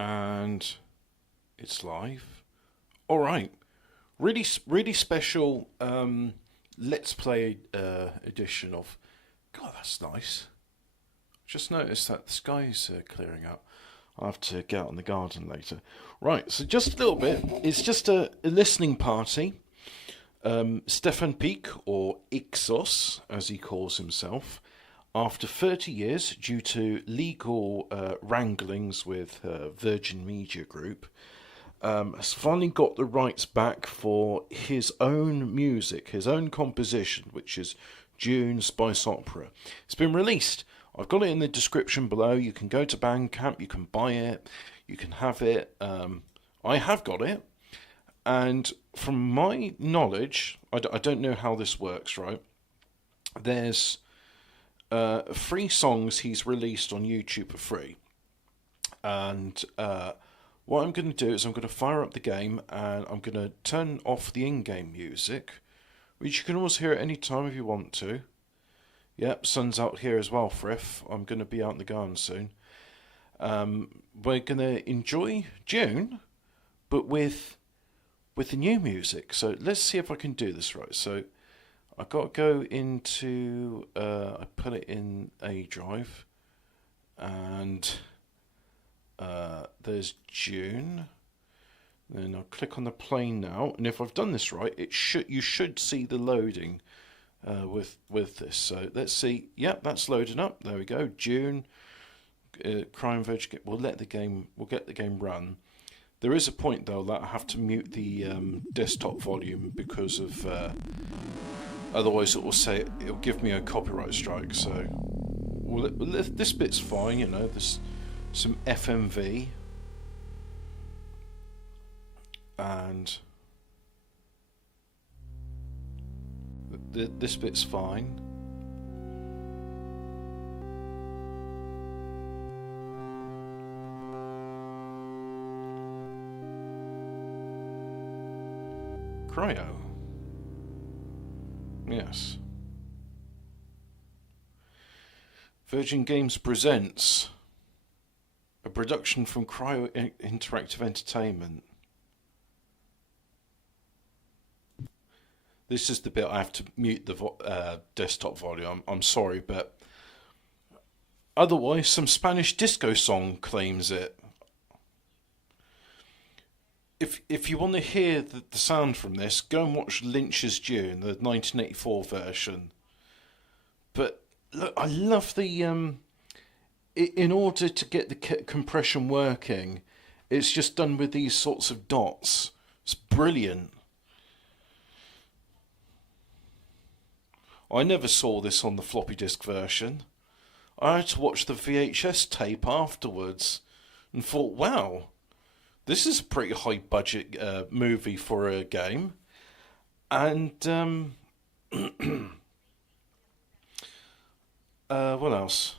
and it's live. All right, really special Let's Play edition of. God, that's nice. Just noticed that the sky's clearing up. I'll have to get out in the garden later. Right, so just a little bit. It's just a listening party. Stefan Peak, or Ixos, as he calls himself, after 30 years, due to legal wranglings with Virgin Media Group, has finally got the rights back for his own music, his own composition, which is Dune Spice Opera. It's been released. I've got it in the description below. You can go to Bandcamp, you can buy it, you can have it. I have got it. And from my knowledge, I don't know how this works, right? There's 3 songs he's released on YouTube for free. And what I'm going to do is I'm going to fire up the game and I'm going to turn off the in-game music, which you can always hear at any time if you want to. Yep, sun's out here as well, Frith. I'm going to be out in the garden soon. We're going to enjoy Dune, but with the new music. So let's see if I can do this right. So I've got to go into, I put it in A drive, and there's Dune. Then I'll click on the play now, and if I've done this right, you should see the loading with this. So let's see. Yep, that's loading up. There we go. Dune, Cryo Virgin. We'll get the game run. There is a point though that I have to mute the desktop volume because of otherwise it'll give me a copyright strike. So this bit's fine, you know. There's some FMV and this bit's fine. Cryo. Yes. Virgin Games presents a production from Cryo Interactive Entertainment. This is the bit I have to mute the desktop volume. I'm sorry, but otherwise some Spanish disco song claims it. If you want to hear the sound from this, go and watch Lynch's Dune, the 1984 version. But look, I love the in order to get the compression working, it's just done with these sorts of dots. It's brilliant. I never saw this on the floppy disk version. I had to watch the VHS tape afterwards and thought, wow, this is a pretty high budget movie for a game. And what else?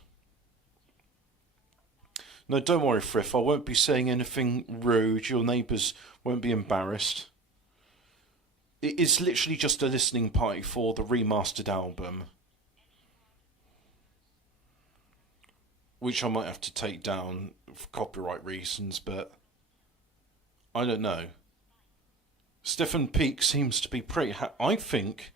No, don't worry, Frith. I won't be saying anything rude. Your neighbours won't be embarrassed. It's literally just a listening party for the remastered album, which I might have to take down for copyright reasons, but I don't know. Stefan Peak seems to be pretty I think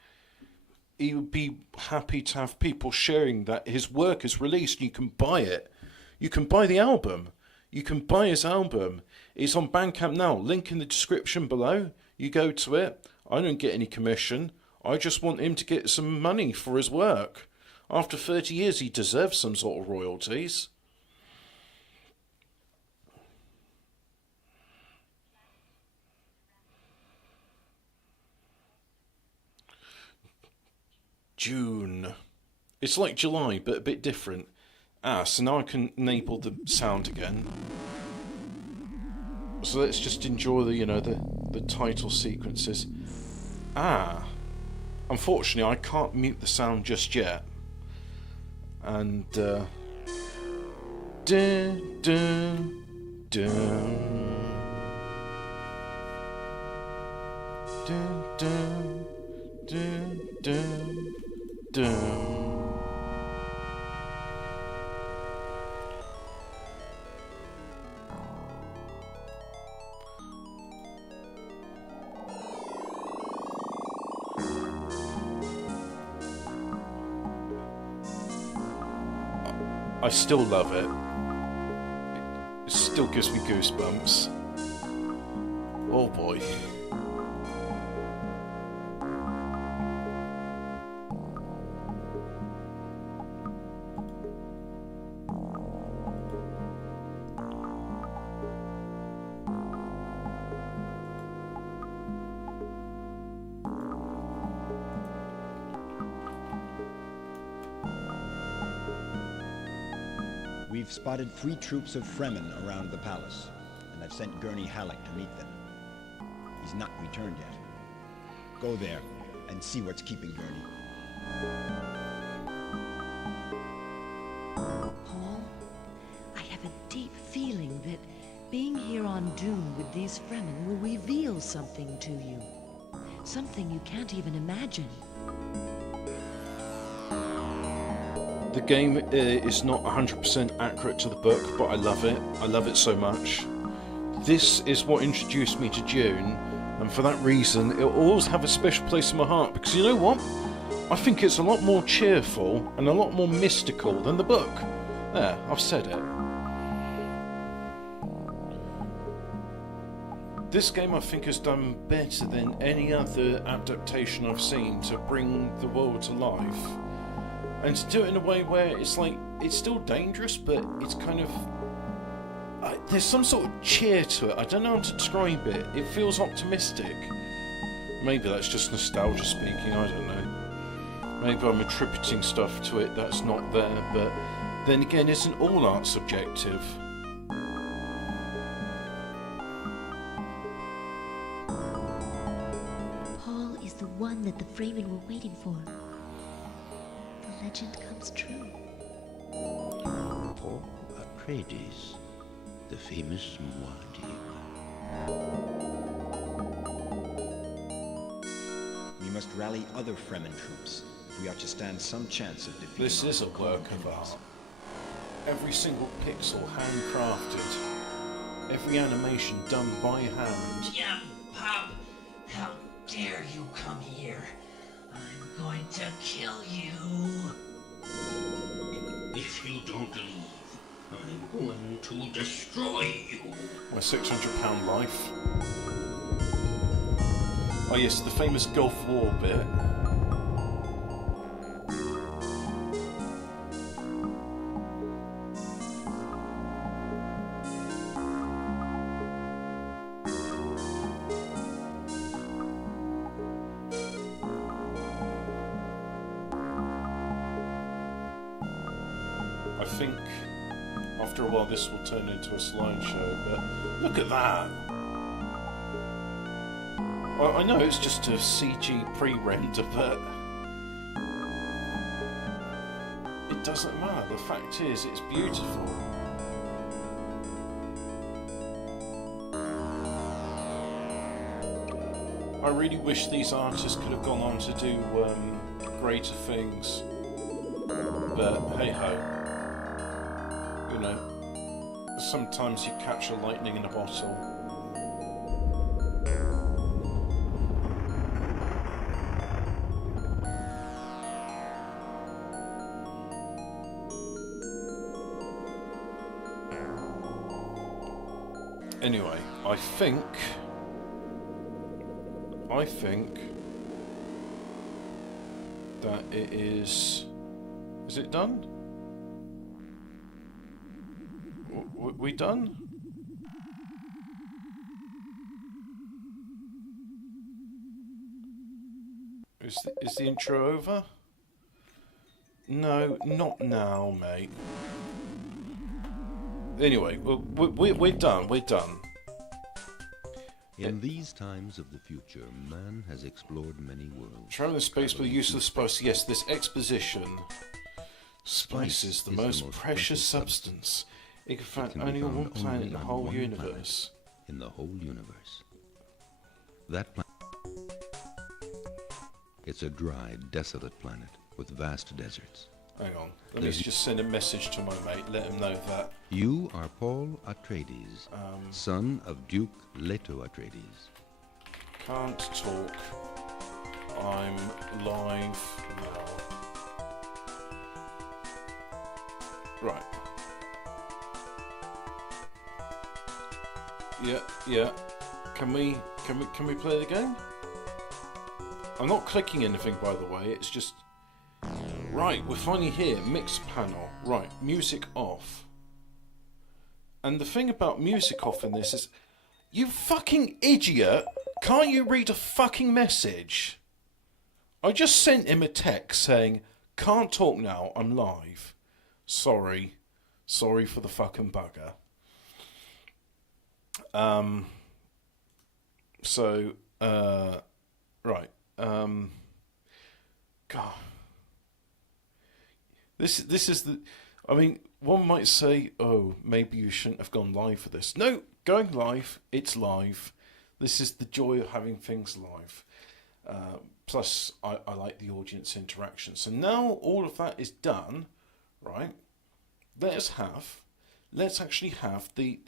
he would be happy to have people sharing that his work is released. You can buy it. You can buy the album. You can buy his album. It's on Bandcamp now. Link in the description below. You go to it. I don't get any commission. I just want him to get some money for his work. After 30 years, he deserves some sort of royalties. June. It's like July, but a bit different. So now I can enable the sound again. So let's just enjoy the title sequences. Unfortunately, I can't mute the sound just yet. And dun, dun, dun, dun, dun, dun, dun, dun. I still love it. It still gives me goosebumps. Oh boy. We've spotted 3 troops of Fremen around the palace, and I've sent Gurney Halleck to meet them. He's not returned yet. Go there and see what's keeping Gurney. Paul, I have a deep feeling that being here on Dune with these Fremen will reveal something to you. Something you can't even imagine. The game is not 100% accurate to the book, but I love it. I love it so much. This is what introduced me to Dune, and for that reason, it'll always have a special place in my heart, because you know what? I think it's a lot more cheerful and a lot more mystical than the book. There, I've said it. This game, I think, has done better than any other adaptation I've seen to bring the world to life. And to do it in a way where it's like, it's still dangerous, but it's kind of... there's some sort of cheer to it. I don't know how to describe it. It feels optimistic. Maybe that's just nostalgia speaking, I don't know. Maybe I'm attributing stuff to it that's not there, but then again, isn't all art subjective? Paul is the one that the Fremen were waiting for. The legend comes true. Paul Atreides, the famous Muad'Dib. We must rally other Fremen troops if we are to stand some chance of defeating. This is a work of art. Every single pixel handcrafted. Every animation done by hand. Yeah, Pop, how dare you come here? I'm going to kill you. If you don't leave, I'm going to destroy you. My £600 life. Oh yes, the famous Gulf War bit. I think after a while this will turn into a slideshow, but look at that! I know it's just a CG pre-render, but it doesn't matter. The fact is, it's beautiful. I really wish these artists could have gone on to do greater things, but hey ho. You know, sometimes you capture lightning in a bottle. Anyway, I think that it is... Is it done? We done? Is the intro over? No, not now, mate. Anyway, we're done. We're done. In these times of the future, man has explored many worlds. Travel in space with the use of the spice. Yes, this exposition. Spice is the most precious substance. It can find only on one planet in the whole universe. In the whole universe. That planet. It's a dry, desolate planet with vast deserts. Hang on. Let me just send a message to my mate. Let him know that. You are Paul Atreides, son of Duke Leto Atreides. Can't talk. I'm live now. Right. Yeah, yeah. Can we play the game? I'm not clicking anything, by the way. It's just right. We're finally here. Mix panel. Right. Music off. And the thing about music off in this is, you fucking idiot! Can't you read a fucking message? I just sent him a text saying, "Can't talk now. I'm live. Sorry. Sorry for the fucking bugger." Right. God. This is the. I mean, one might say, "Oh, maybe you shouldn't have gone live for this." No, going live. It's live. This is the joy of having things live. Plus, I like the audience interaction. So now all of that is done, right? Let's actually have the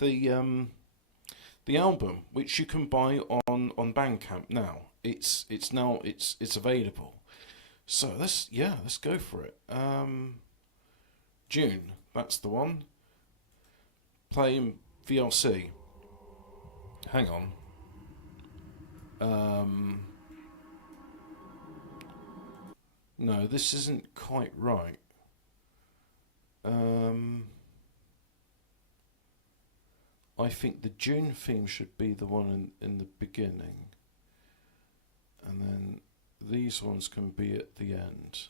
album, which you can buy on Bandcamp now. It's available. So let's go for it. Dune, that's the one. Playing VLC. Hang on. No, this isn't quite right. I think the Dune theme should be the one in the beginning. And then these ones can be at the end.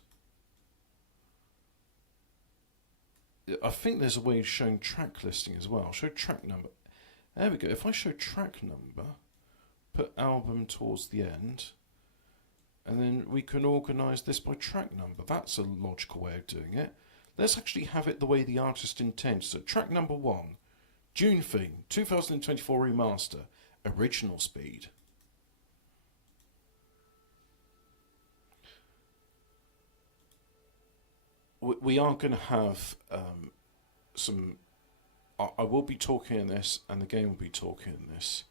I think there's a way of showing track listing as well. Show track number. There we go. If I show track number, put album towards the end, and then we can organise this by track number. That's a logical way of doing it. Let's actually have it the way the artist intends. So track number 1, Dune theme, 2024 remaster, original speed. We are going to have some. I will be talking in this, and the game will be talking in this.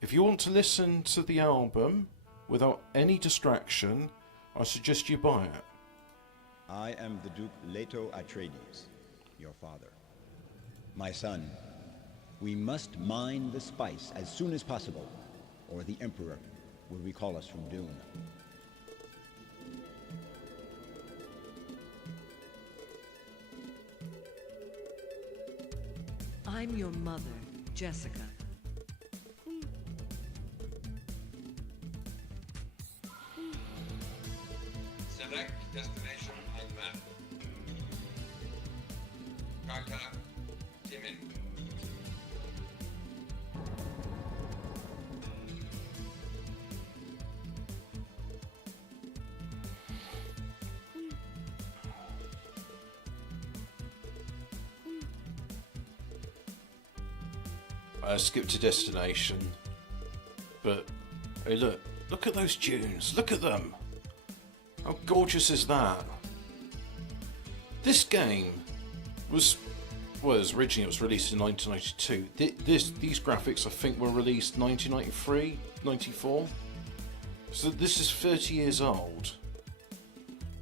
If you want to listen to the album without any distraction, I suggest you buy it. I am the Duke Leto Atreides, your father. My son, we must mine the spice as soon as possible, or the Emperor will recall us from Dune. I'm your mother, Jessica. Select destination on map. Kaka, Timin. I skipped to destination, but hey, look at those dunes. Look at them. How gorgeous is that? This game was originally it was released in 1992. These graphics I think were released 1993, 94. So this is 30 years old.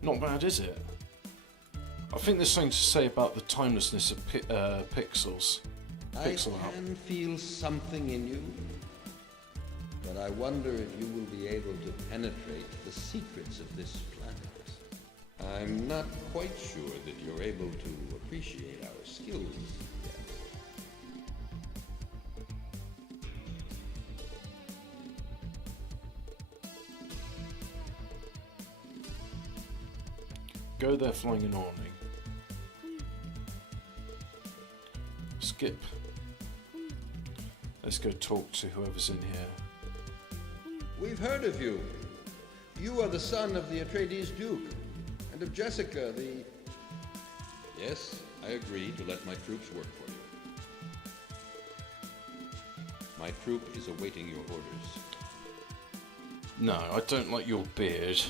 Not bad, is it? I think there's something to say about the timelessness of pixels. Pixel art. I can feel something in you, but I wonder if you will be able to penetrate the secrets of this planet. I'm not quite sure that you're able to appreciate our skills yet. Go there flying an awning. Skip. Let's go talk to whoever's in here. We've heard of you. You are the son of the Atreides Duke, and of Jessica, the... Yes, I agree to let my troops work for you. My troop is awaiting your orders. No, I don't like your beard.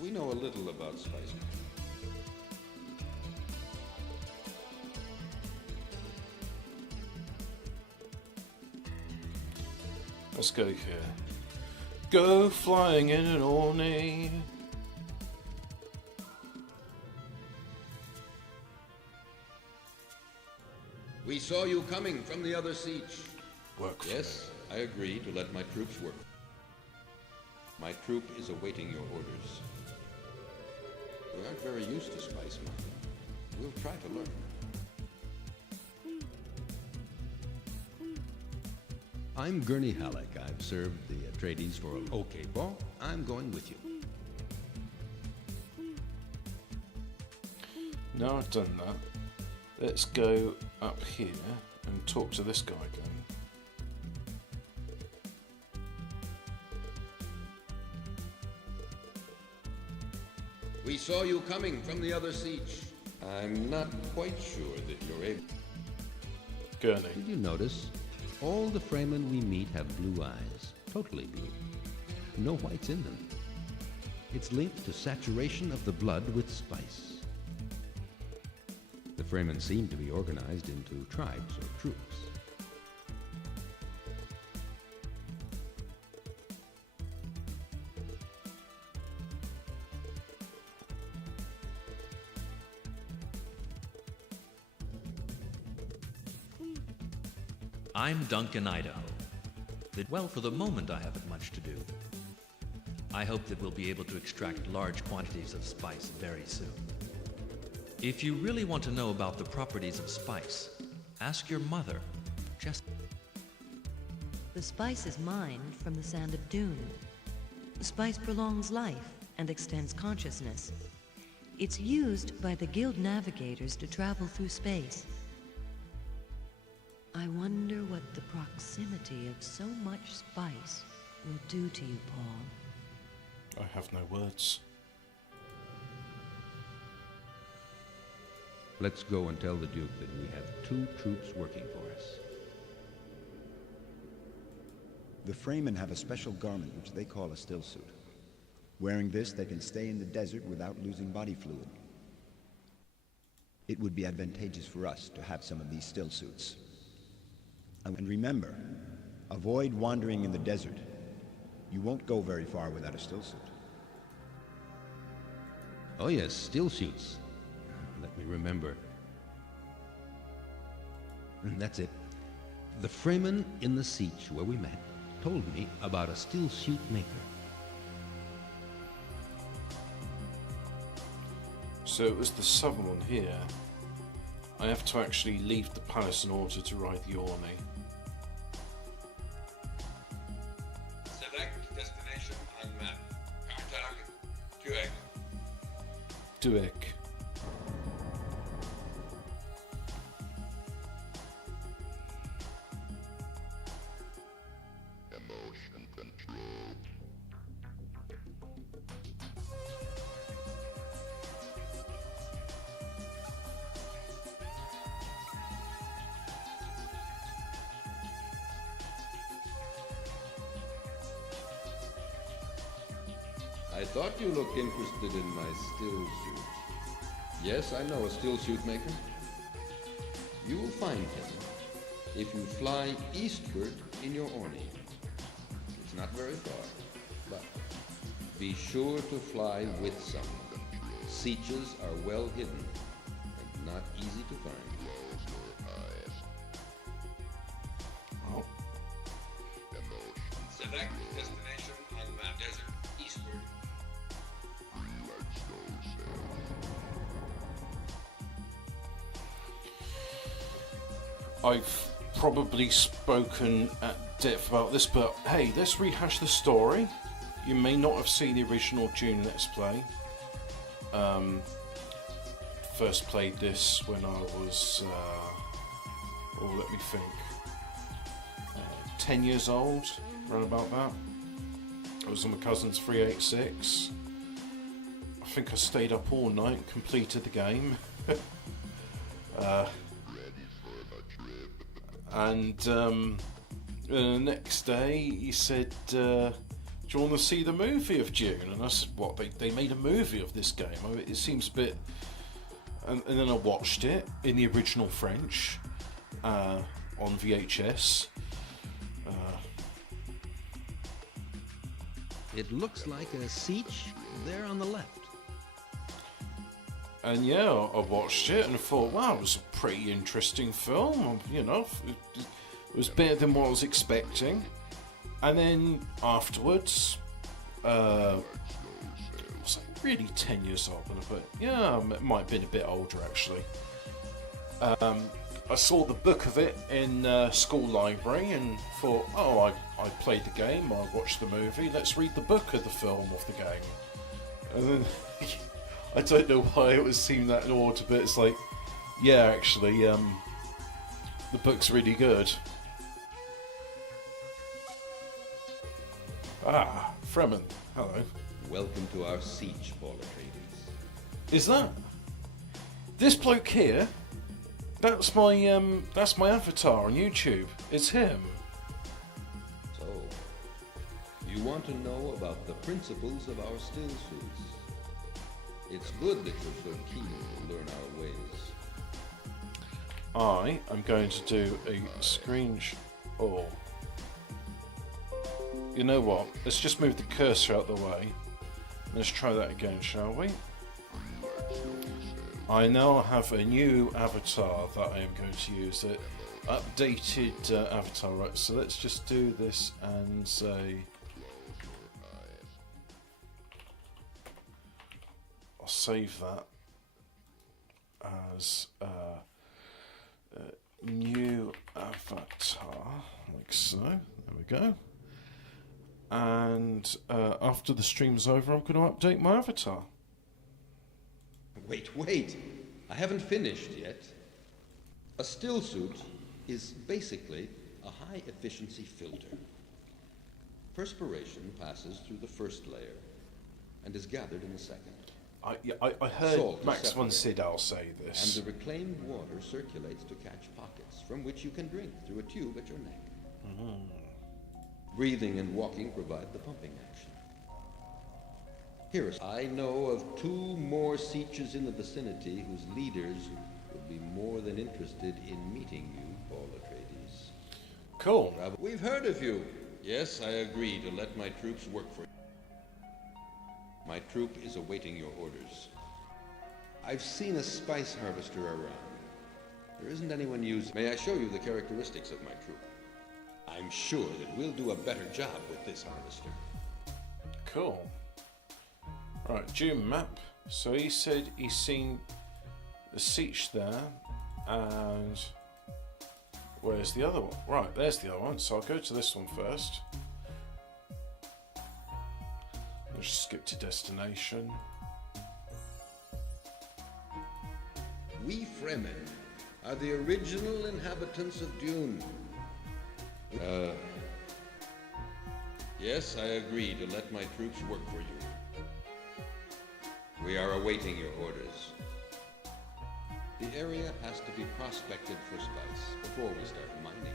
We know a little about spice. Let's go here. Go flying in an awning. We saw you coming from the other siege. Work for Yes, I agree to let my troops work. My troop is awaiting your orders. We aren't very used to spice mining. We'll try to learn. I'm Gurney Halleck. I've served the Atreides for... Okay, Paul, I'm going with you. Now I've done that, let's go up here and talk to this guy again. We saw you coming from the other siege. I'm not quite sure that you're able... Gurney. Did you notice? All the Fremen we meet have blue eyes. Totally blue. No whites in them. It's linked to saturation of the blood with spice. The Fremen seem to be organized into tribes or troops. I'm Duncan, Idaho. Well, for the moment I haven't much to do. I hope that we'll be able to extract large quantities of spice very soon. If you really want to know about the properties of spice, ask your mother, Jess. The spice is mined from the sand of Dune. Spice prolongs life and extends consciousness. It's used by the Guild navigators to travel through space. I wonder what the proximity of so much spice will do to you, Paul. I have no words. Let's go and tell the Duke that we have 2 troops working for us. The Fremen have a special garment which they call a still suit. Wearing this, they can stay in the desert without losing body fluid. It would be advantageous for us to have some of these still suits. And remember, avoid wandering in the desert. You won't go very far without a still suit. Oh yes, still suits. Let me remember. And that's it. The Fremen in the siege where we met told me about a still suit maker. So it was the southern one here. I have to actually leave the palace in order to ride the Orni. Select destination on map. Kartag, Duek. Duek. Emotion control. I thought you looked interested in my still suit. Yes, I know a still suit maker. You will find him if you fly eastward in your Orni. It's not very far, but be sure to fly with someone. Sieges are well hidden and not easy to find. Oh, Select destination on map. Desert, eastward. I've probably spoken at depth about this, but hey, let's rehash the story. You may not have seen the original Dune Let's Play. First played this when I was, let me think, 10 years old, around about that. I was on my cousin's 386. I think I stayed up all night and completed the game. And the next day he said, do you want to see the movie of Dune? And I said, what, they made a movie of this game? I mean, it seems a bit... And then I watched it in the original French on VHS. It looks like a siege there on the left. And yeah, I watched it and thought, wow, it was a pretty interesting film. You know, it was better than what I was expecting. And then afterwards, was I really 10 years old? But yeah, it might have been a bit older actually. I saw the book of it in school library and thought, oh, I played the game, I watched the movie, let's read the book of the film of the game. And then, I don't know why it was seemed that odd, but it's like, yeah, actually, the book's really good. Ah, Fremen, hello. Welcome to our siege, Paul Atreides. Is that this bloke here? That's my avatar on YouTube. It's him. So, you want to know about the principles of our still suits? It's good that you're so keen to learn our ways. I am going to do a Oh. You know what? Let's just move the cursor out the way. Let's try that again, shall we? I now have a new avatar that I am going to use. It updated avatar, right? So let's just do this and say, I'll save that as new avatar, like so. There we go. And after the stream's over, I'm going to update my avatar. Wait. I haven't finished yet. A still suit is basically a high-efficiency filter. Perspiration passes through the first layer and is gathered in the second. I heard Max von Sydow say this. And the reclaimed water circulates to catch pockets from which you can drink through a tube at your neck. Breathing and walking provide the pumping action. I know of 2 more sieges in the vicinity whose leaders would be more than interested in meeting you, Paul Atreides. Cool. We've heard of you. Yes, I agree to let my troops work for you. My troop is awaiting your orders. I've seen a spice harvester around. There isn't anyone using. May I show you the characteristics of my troop? I'm sure that we'll do a better job with this harvester. Cool. Right, Dune map. So he said he's seen the siege there, and where's the other one? Right, there's the other one. So I'll go to this one first. Let's skip to destination. We Fremen are the original inhabitants of Dune. Yes, I agree to let my troops work for you. We are awaiting your orders. The area has to be prospected for spice before we start mining.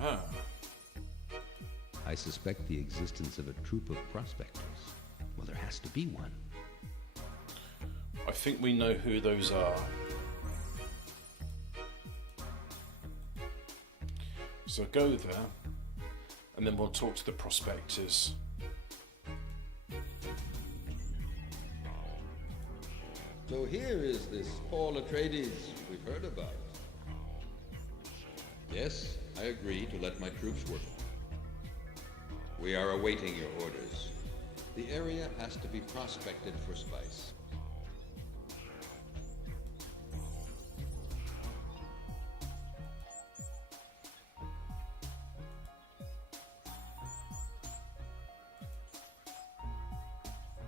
Ah. I suspect the existence of a troop of prospectors. Well, there has to be one. I think we know who those are. So go there, and then we'll talk to the prospectors. So here is this Paul Atreides we've heard about. Yes, I agree to let my troops work. We are awaiting your orders. The area has to be prospected for spice.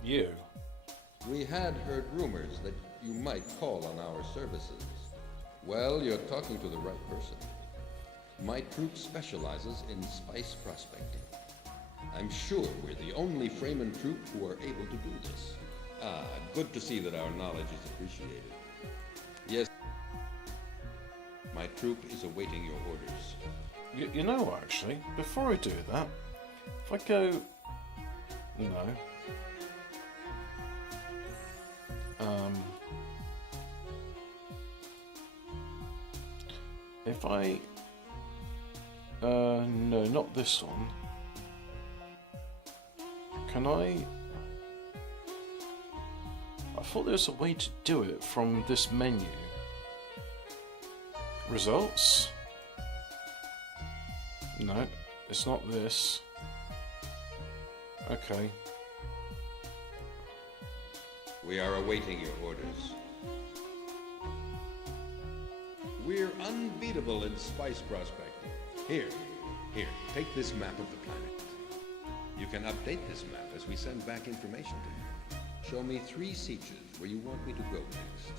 You? We had heard rumors that you might call on our services. Well, you're talking to the right person. My troop specializes in spice prospecting. I'm sure we're the only Fremen troop who are able to do this. Ah, good to see that our knowledge is appreciated. Yes, my troop is awaiting your orders. You know what, actually, before I do that, if I go... No. If I... no, not this one. Can I thought there was a way to do it from this menu. Results? No, it's not this. Okay. We are awaiting your orders. We're unbeatable in spice prospecting. Here, take this map of the planet. You can update this map as we send back information to you. Show me 3 sieges where you want me to go next.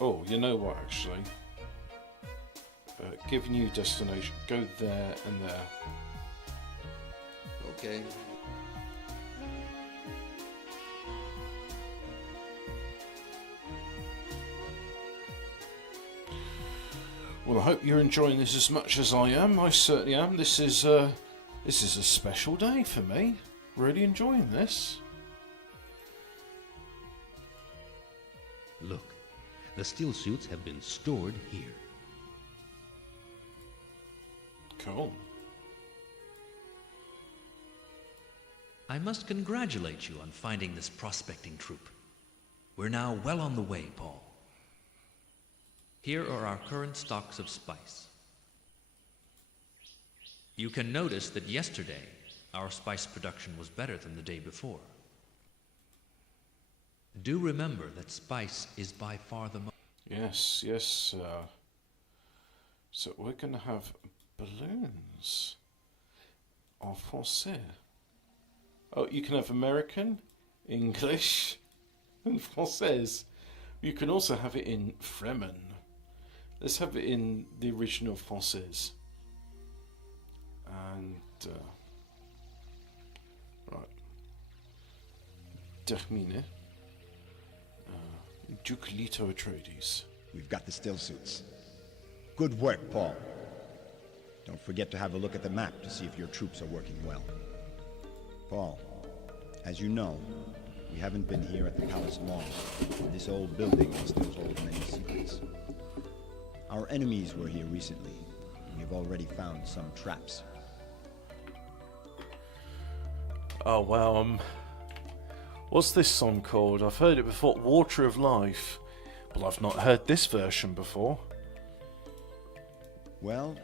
Oh, you know what, actually? Give new destination. Go there and there. Okay. Well, I hope you're enjoying this as much as I am. I certainly am. This is a special day for me. Really enjoying this. Look, the steel suits have been stored here. Cool. I must congratulate you on finding this prospecting troop. We're now well on the way, Paul. Here are our current stocks of spice. You can notice that yesterday, our spice production was better than the day before. Do remember that spice is by far the most... Yes. So we're going to have balloons. En français. Oh, you can have American, English, and Française. You can also have it in Fremen. Let's have it in the original Française. And, right. Terminé. Duke Leto Atreides. We've got the still suits. Good work, Paul. Don't forget to have a look at the map to see if your troops are working well. Paul, as you know, we haven't been here at the palace long. This old building still holds many secrets. Our enemies were here recently, and we've already found some traps. Oh, well, what's this song called? I've heard it before, Water of Life, but I've not heard this version before. Well,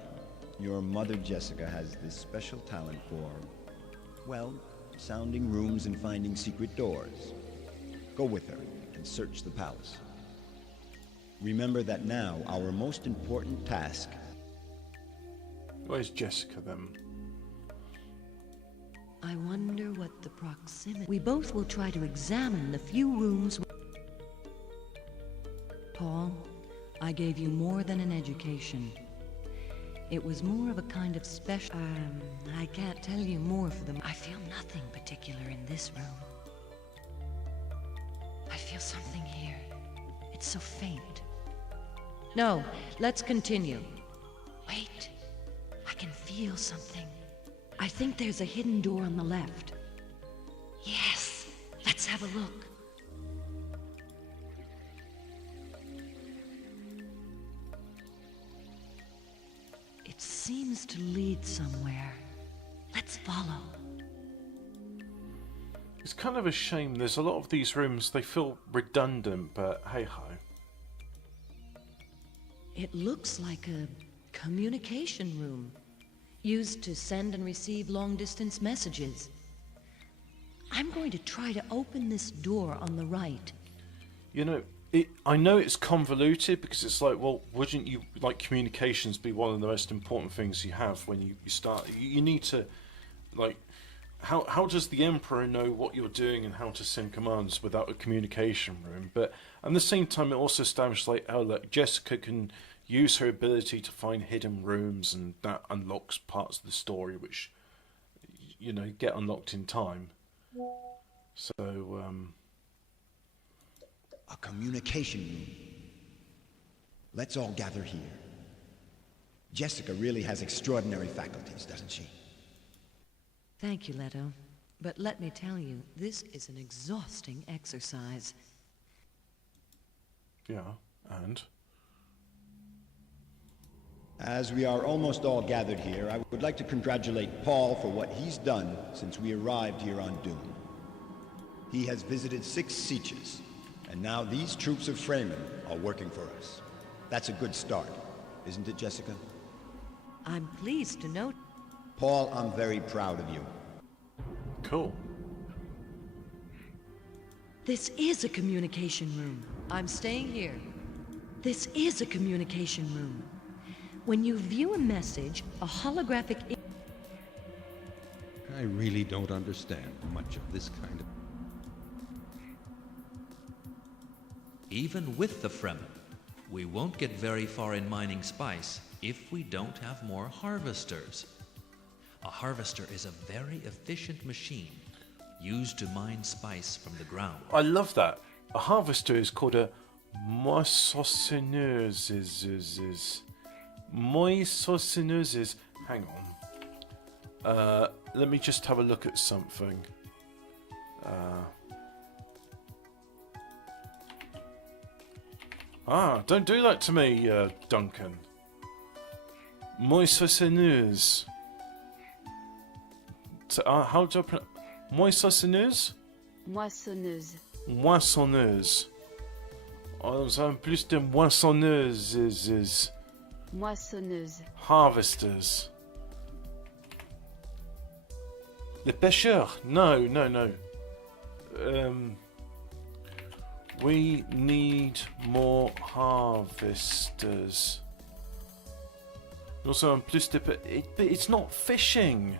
your mother Jessica has this special talent for, well, sounding rooms and finding secret doors. Go with her and search the palace. Remember that now our most important task... Where's Jessica then? I wonder what the proximity... We both will try to examine the few rooms... Paul, I gave you more than an education. It was more of a kind of special... I can't tell you more for them. I feel nothing particular in this room. I feel something here. It's so faint. No, let's continue. Wait, I can feel something. I think there's a hidden door on the left. Yes, let's have a look. It seems to lead somewhere. Let's follow. It's kind of a shame. There's a lot of these rooms, they feel redundant, but hey-ho. It looks like a communication room, used to send and receive long-distance messages. I'm going to try to open this door on the right. You know, I know it's convoluted because it's like, well, wouldn't you like communications be one of the most important things you have when you start? You need to, like, how does the Emperor know what you're doing and how to send commands without a communication room? But at the same time, it also establishes, like, oh, look, Jessica can use her ability to find hidden rooms, and that unlocks parts of the story which, you know, get unlocked in time. So, A communication room. Let's all gather here. Jessica really has extraordinary faculties, doesn't she? Thank you, Leto. But let me tell you, this is an exhausting exercise. yeah, and? As we are almost all gathered here, I would like to congratulate Paul for what he's done since we arrived here on Dune. He has visited 6 sieges, and now these troops of Fremen are working for us. That's a good start, isn't it, Jessica? I'm pleased to note. Paul, I'm very proud of you. Cool. This is a communication room. I'm staying here. This is a communication room. When you view a message, a holographic... I really don't understand much of this kind of... Even with the Fremen, we won't get very far in mining spice if we don't have more harvesters. A harvester is a very efficient machine used to mine spice from the ground. I love that. A harvester is called a moissonneuse. Moissonneuse. Hang on. Let me just have a look at something. Don't do that to me, Duncan. Moissonneuse. How do I pronounce? Moissonneuse? Moissonneuse. Moissonneuse. En plus de moissonneuses. Moissonneuse. Harvesters. Les pêcheurs. No. We need more harvesters. Also, en plus de... It's not fishing.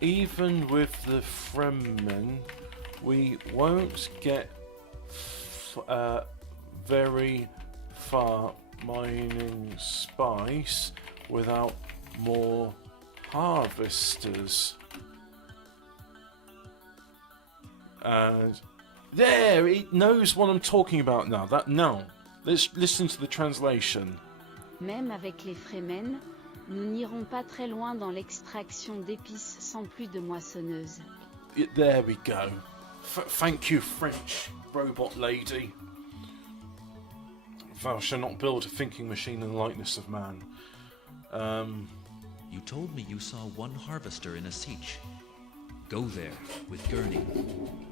Even with the Fremen, we won't get very far mining spice without more harvesters. And there, it knows what I'm talking about now. Now, let's listen to the translation. Même avec les Fremen, nous n'irons pas très loin dans l'extraction d'épices sans plus de moissonneuse. There we go. Thank you, French robot lady. Thou shalt not build a thinking machine in the likeness of man. You told me you saw one harvester in a siege. Go there with Gurney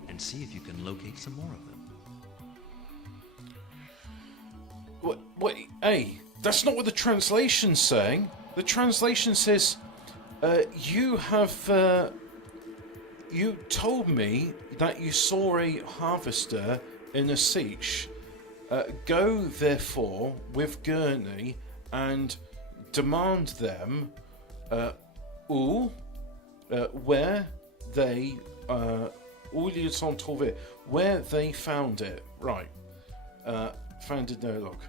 and see if you can locate some more of them. Wait, hey, that's not what the translation's saying. The translation says, you told me that you saw a harvester in a siege. Go, therefore, with Gurney and demand them where they où ils sont trouvés, where they found it. Right. Found it, no, look.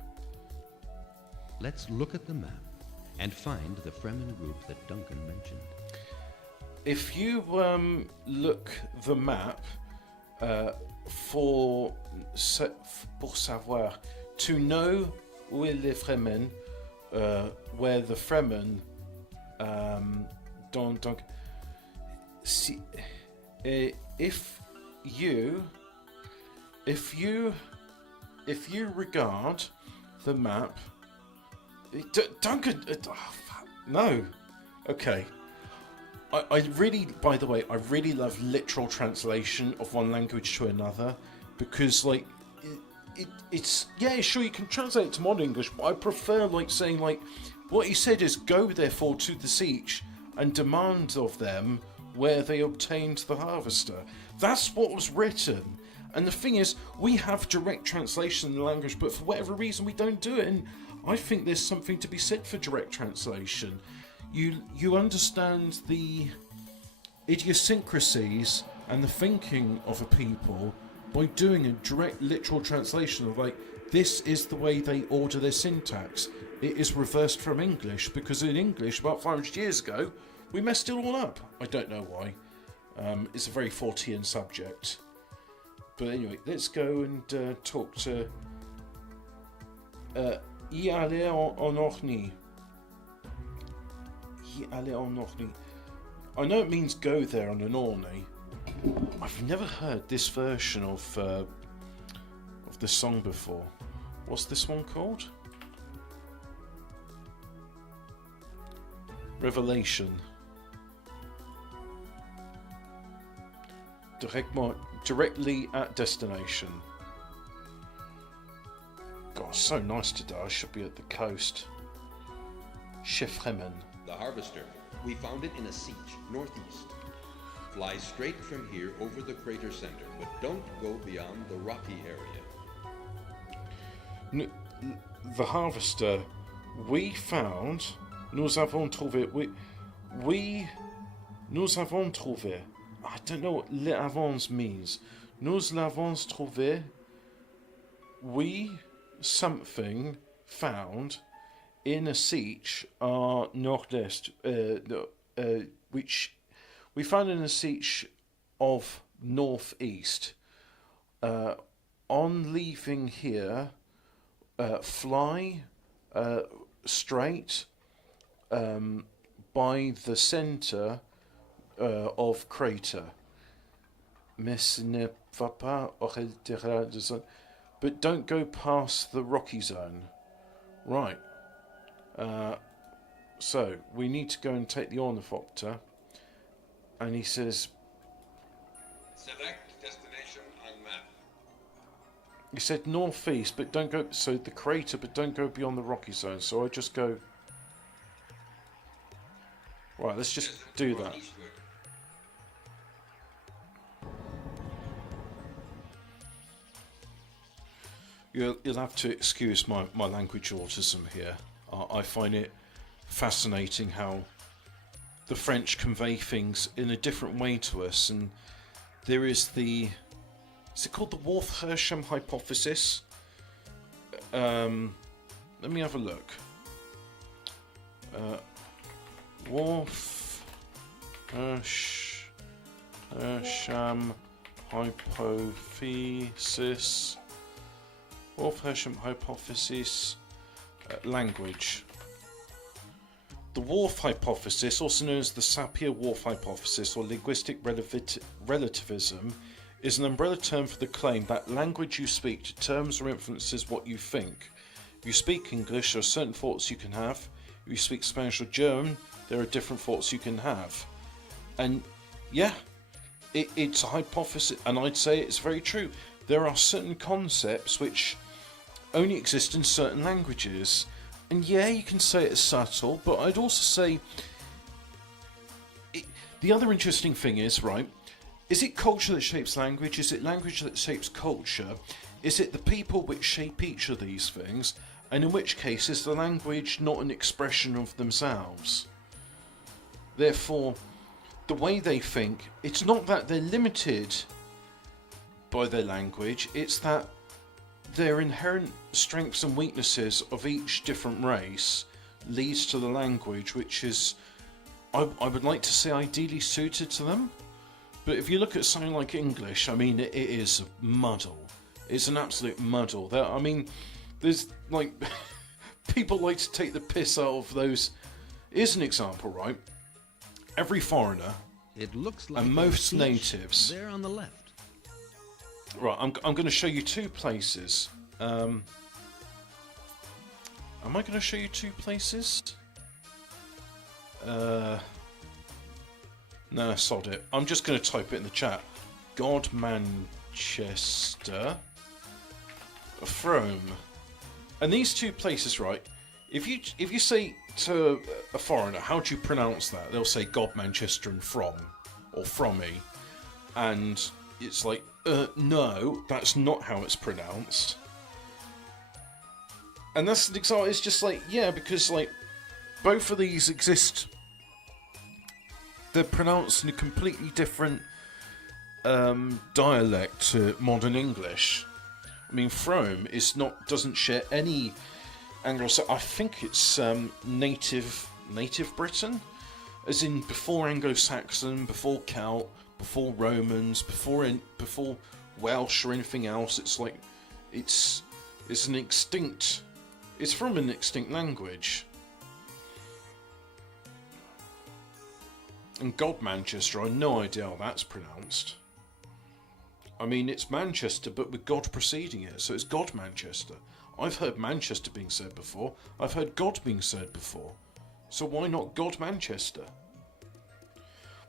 Let's look at the map and find the Fremen group that Duncan mentioned. If you look the map pour savoir, to know où est les Fremen, where the Fremen donc si, if you regard the map, Duncan, no, okay. I really, by the way, I really love literal translation of one language to another, because like it's yeah, sure, you can translate it to modern English, but I prefer like saying like what he said is, go therefore to the siege and demand of them where they obtained the harvester. That's what was written. And the thing is, we have direct translation in the language, but for whatever reason we don't do it. And I think there's something to be said for direct translation. You understand the idiosyncrasies and the thinking of a people by doing a direct literal translation of like, this is the way they order their syntax. It is reversed from English, because in English about 500 years ago we messed it all up. I don't know why. It's a very Fortean subject. But anyway, let's go and talk to Y aller en Orkney. Y aller en Orkney. I know it means go there on an Orkney. I've never heard this version of the song before. What's this one called? Revelation. directly at destination. God, so nice today. I should be at the coast. Chefremen. The Harvester. We found it in a siege, northeast. Fly straight from here over the crater center, but don't go beyond the rocky area. The Harvester. We found. Nous avons trouvé. Nous avons trouvé. I don't know what les avons means. Nous l'avons trouvé. We something found in a siege nord-est, which we found in a siege of northeast. On leaving here, fly straight by the center of crater. Mais ce n'est pas but don't go past the rocky zone. Right. So we need to go and take the ornithopter. And he says, select destination on map. He said northeast, but don't go. So the crater, but don't go beyond the rocky zone. So I just go. Right, let's just do that. Eastward. You'll have to excuse my language autism here. I find it fascinating how the French convey things in a different way to us, and there is the... Is it called the Worf-Hersham hypothesis? Let me have a look. Worf-Hersham hypothesis... Worf-Hersham hypothesis, language. The Worf hypothesis, also known as the Sapir-Whorf hypothesis or linguistic relativism, is an umbrella term for the claim that language you speak determines or influences what you think. If you speak English, there are certain thoughts you can have. If you speak Spanish or German, there are different thoughts you can have. And yeah, it's a hypothesis, and I'd say it's very true. There are certain concepts which only exist in certain languages. And yeah, you can say it's subtle, but I'd also say... the other interesting thing is, right, is it culture that shapes language? Is it language that shapes culture? Is it the people which shape each of these things? And in which case, is the language not an expression of themselves? Therefore, the way they think, it's not that they're limited by their language, it's that their inherent strengths and weaknesses of each different race leads to the language which is, I would like to say, ideally suited to them. But if you look at something like English, I mean, it is a muddle. It's an absolute muddle. I mean, there's like people like to take the piss out of those. Here's an example, right? Every foreigner, it looks like and most natives, there on the left. Right, I'm going to show you two places. Am I going to show you two places? No, sod it. I'm just going to type it in the chat. God Manchester, Frome, and these two places, right? If you say to a foreigner, how do you pronounce that? They'll say God Manchester and from, or frommy, and it's like, no, that's not how it's pronounced. And that's an example. It's just like, yeah, because like both of these exist. They're pronounced in a completely different dialect to modern English. I mean, Frome doesn't share any Anglo-Saxon. I think it's native Britain, as in before Anglo-Saxon, before Celt, before Romans, before Welsh or anything else. It's like it's an extinct. It's from an extinct language. And God Manchester, I have no idea how that's pronounced. I mean, it's Manchester, but with God preceding it, so it's God Manchester. I've heard Manchester being said before. I've heard God being said before. So why not God Manchester?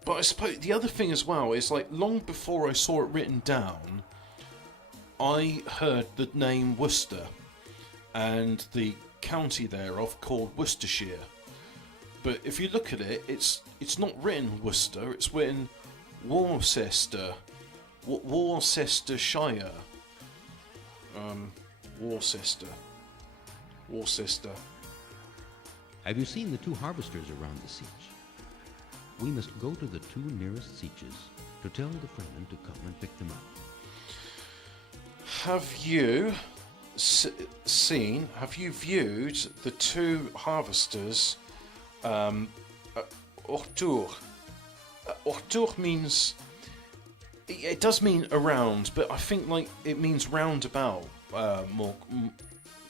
But I suppose the other thing as well is, like, long before I saw it written down, I heard the name Worcester and the county thereof called Worcestershire. But if you look at it, it's not written Worcester, it's written Worcester, Worcestershire. Worcester. Have you seen the two harvesters around the siege? We must go to the two nearest sieges to tell the Fremen to come and pick them up. Have you viewed the two harvesters autour? Autour means, it does mean around, but I think like it means roundabout, more,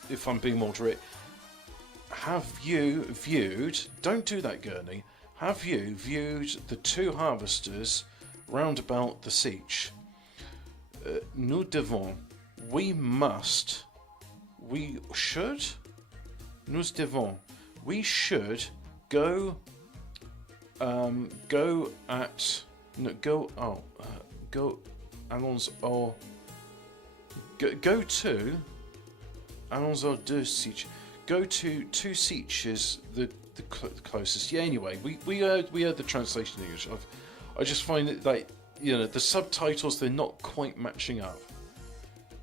if I'm being more direct. Have you viewed, don't do that, Gurney, have you viewed the two harvesters round about the siege? Nous devons, we must, we should, nous devons, we should go, go, allons au, go to, allons aux deux sièges, go to two sieges, the closest. Yeah, anyway, we heard the translation in English. I just find it like, you know, the subtitles, they're not quite matching up.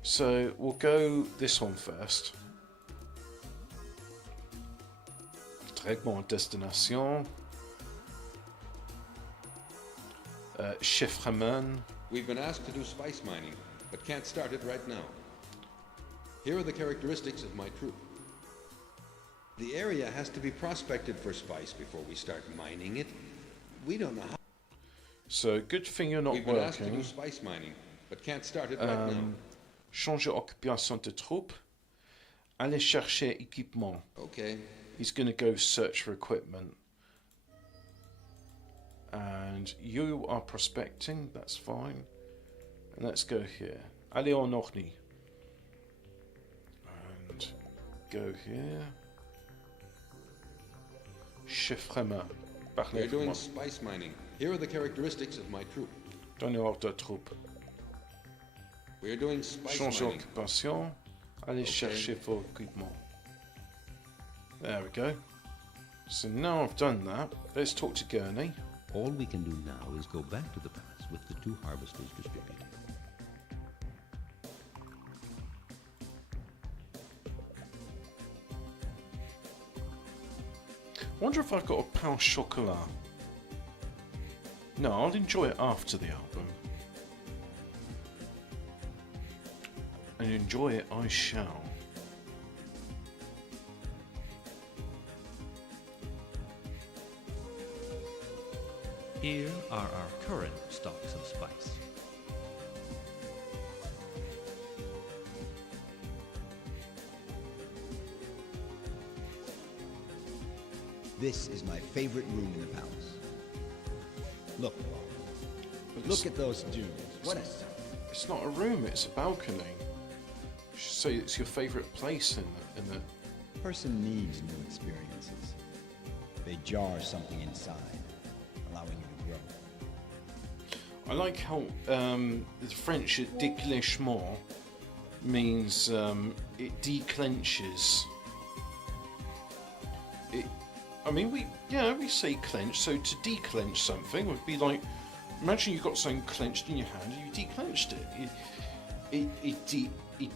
So we'll go this one first. Traitement destination. Chiffreman. We've been asked to do spice mining, but can't start it right now. Here are the characteristics of my troop. The area has to be prospected for spice before we start mining it. We don't know how. So good thing you're not We've working. been asked to do spice mining, but can't start it right now. Changer occupation de troupe. Aller chercher équipement. Okay. He's going to go search for equipment. And you are prospecting, that's fine. And let's go here. Aller en Orny. And go here. Chiffreman. We're doing spice mining. Here are the characteristics of my troop. Donneur de troupe. We're doing spice Changer mining. occupation. Aller chercher for équipement. There we go. So now I've done that, let's talk to Gurney. All we can do now is go back to the palace with the two harvesters distributed. I wonder if I've got a pain au chocolat. No, I'll enjoy it after the album. And enjoy it I shall. Here are our current stocks of spice. This is my favorite room in the palace. Look, look at those dunes. What a sight. It's not a room, it's a balcony. You should say it's your favourite place in the... A person needs new experiences. They jar something inside, allowing you to grow. I like how the French déclenchement means it declenches. I mean, we say clench, so to declench something would be like, imagine you got something clenched in your hand and you declenched it. It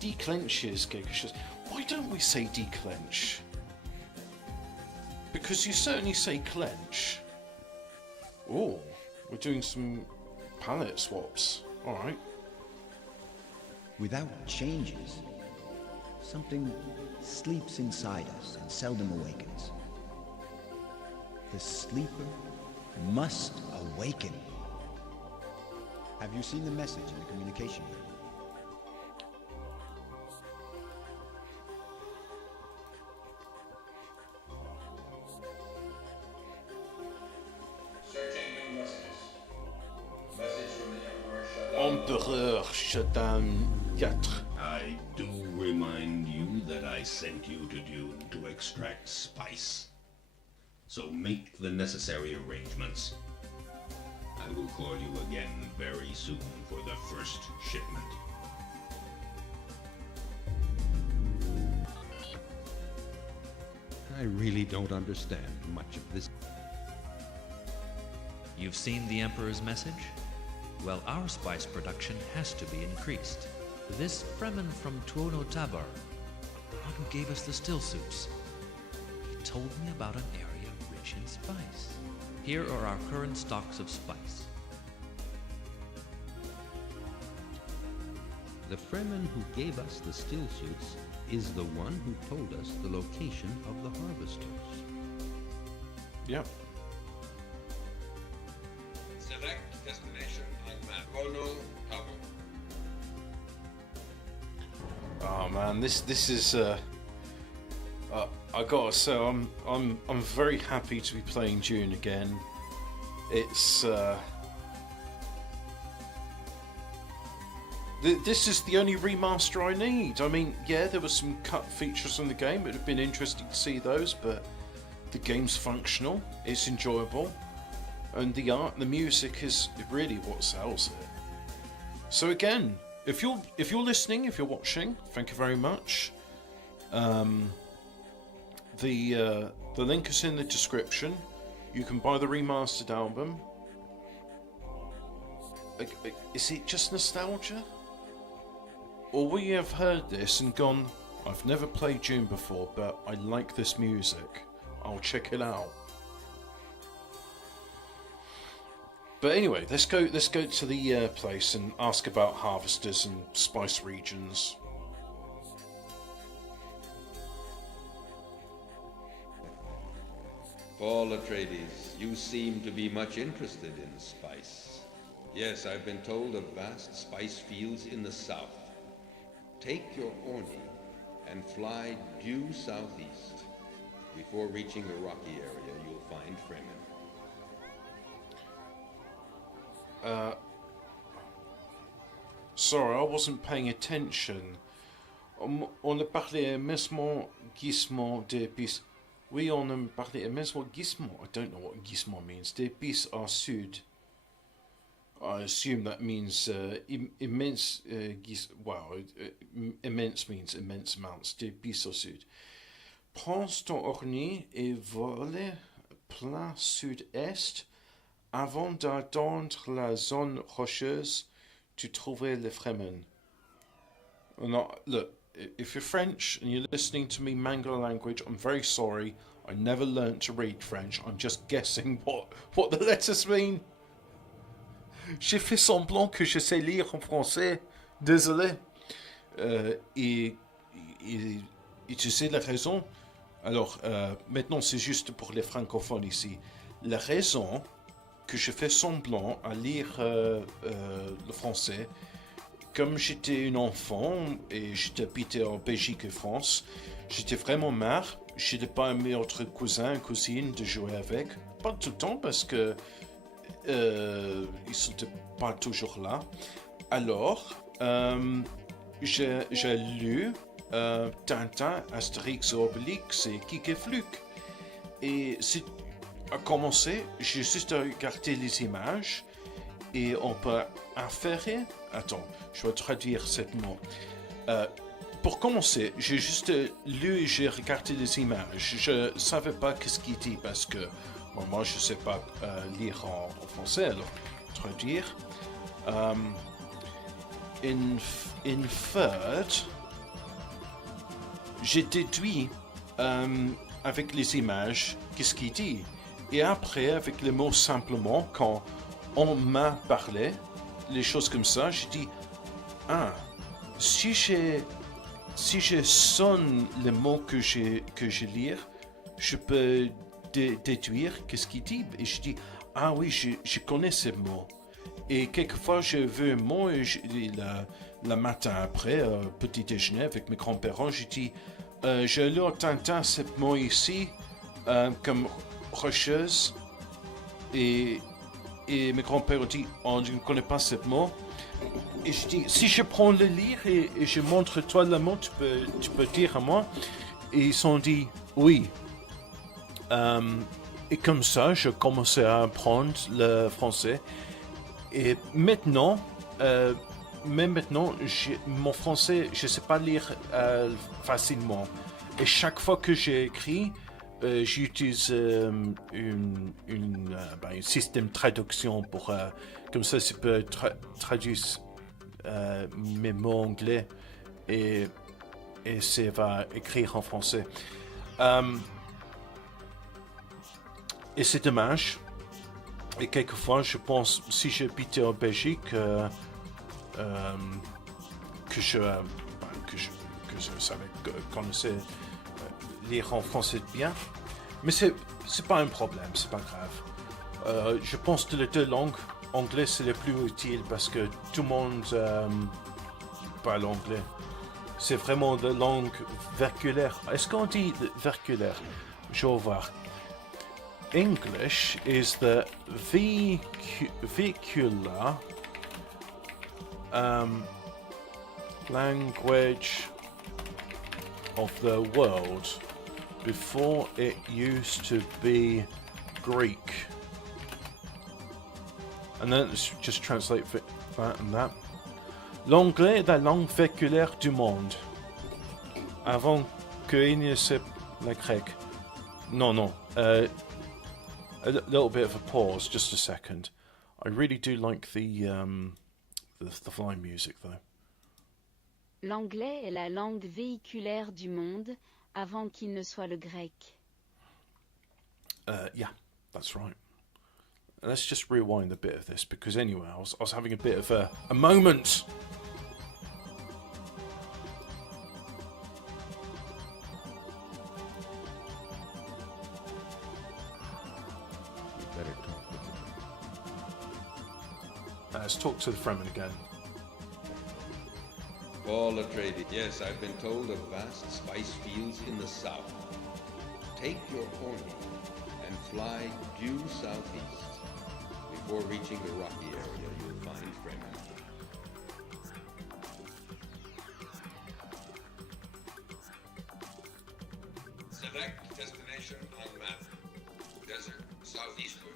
declenches, Giga. Why don't we say declench? Because you certainly say clench. Oh, we're doing some palette swaps. Alright. Without changes, something sleeps inside us and seldom awakens. The sleeper must awaken. Have you seen the message in the communication room? Searching new messages. Message from the Emperor Empereur Shaddam Yatre. I do remind you that I sent you to Dune to extract spice. So make the necessary arrangements. I will call you again very soon for the first shipment. I really don't understand much of this. You've seen the Emperor's message? Well, our spice production has to be increased. This Fremen from Tuono Tabar, the one who gave us the still suits, he told me about an area rich in spice. Here are our current stocks of spice. The Fremen who gave us the still suits is the one who told us the location of the harvesters. Yep. Select destination on map. Kono Tabar. Oh man, this is I gotta say, I'm very happy to be playing Dune again. It's this is the only remaster I need. I mean, yeah, there were some cut features in the game. It would have been interesting to see those, but the game's functional, it's enjoyable, and the art and the music is really what sells it. So again, if you're listening, if you're watching, thank you very much. The link is in the description. You can buy the remastered album. Is it just nostalgia? Or will you have heard this and gone, I've never played Dune before, but I like this music, I'll check it out. But anyway, let's go to the place and ask about harvesters and spice regions. Paul Atreides, you seem to be much interested in spice. Yes, I've been told of vast spice fields in the south. Take your Orni and fly due southeast. Before reaching the rocky area, you'll find Fremen. Sorry, I wasn't paying attention. On a parlé mesmo gismo de bis. Oui, on a parlé mesmo gismo. I don't know what gismo means. De bis au sud. I assume that means immense. Immense means immense amounts. De bis au sud. Prends ton orni et vole plein sud-est avant d'atteindre la zone rocheuse to trouver les Fremen. Now, look, if you're French and you're listening to me mangle language, I'm very sorry. I never learnt to read French. I'm just guessing what the letters mean. J'ai fait semblant que je sais lire en français. Désolé. Et tu sais la raison. Alors, maintenant, c'est juste pour les francophones ici. La raison que je fais semblant à lire le français, comme j'étais un enfant et j'habitais en Belgique et France, j'étais vraiment marre. Je n'ai pas aimé autres cousins, cousines de jouer avec. Pas tout le temps parce que ils n'étaient pas toujours là. Alors, j'ai lu Tintin, Astérix et Obélix et Kik et Fluke. Et c'est à commencer, j'ai juste regardé les images et on peut inférer. Attends, je vais traduire ce mot. Pour commencer, j'ai juste lu et j'ai regardé les images. Je ne savais pas ce qu'il dit parce que moi je ne sais pas lire en français, alors traduire. Inferred, j'ai déduit avec les images qu'est-ce qu'il dit. Et après, avec les mots simplement, quand on m'a parlé, les choses comme ça, j'ai dit, si je sonne les mots que je lis, je peux déduire qu'est-ce qu'il dit. Et je dis, ah oui, je connais ces mots. Et quelquefois, je veux un mot et le matin après, petit déjeuner avec mes grands-parents, je dis, j'ai lu au Tintin ce mot ici, comme rocheuse. Et mes grands-pères disent, on ne connaît pas ce mot. Et je dis, si je prends le livre et je montre toi le mot, tu peux dire à moi. Et ils ont dit, oui. Et comme ça, je commençais à apprendre le français. Et maintenant, même maintenant, mon français, je ne sais pas lire facilement. Et chaque fois que j'écris, j'utilise un système de traduction pour comme ça, je peux traduire mes mots anglais et ça va écrire en français. Et c'est dommage. Et quelquefois, je pense, si j'habitais en Belgique, que je savais connaissais lire en français bien. Mais c'est pas un problème, c'est pas grave. Je pense que les deux langues, anglais c'est le plus utile parce que tout le monde parle anglais. C'est vraiment la langue véhiculaire. Est-ce qu'on dit véhiculaire? Je vais voir. English is the vehicular language of the world. Before it used to be Greek. And then let's just translate that and that. L'anglais est la langue véhiculaire du monde. Avant qu'il n'y ait le grec. Non. A little bit of a pause, just a second. I really do like the fly music though. L'anglais est la langue véhiculaire du monde avant qu'il ne soit le grec. Yeah, that's right. Let's just rewind a bit of this because anyway, I was having a bit of a moment. Let's talk to the Fremen again. Paul Atreides. Yes, I've been told of vast spice fields in the south. Take your pony and fly due southeast. Before reaching the rocky area, you'll find Fremen. Select destination on map. Desert, southeastward.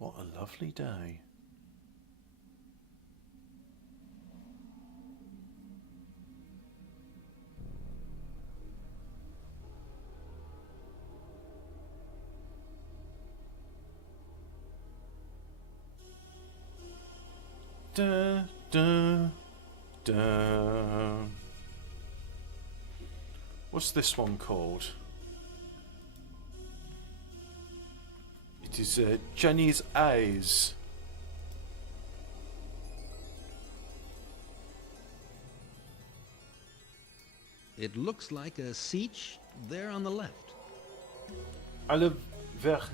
What a lovely day. Da, da, da. What's this one called? It is Jenny's Eyes. It looks like a siege there on the left. Aller vers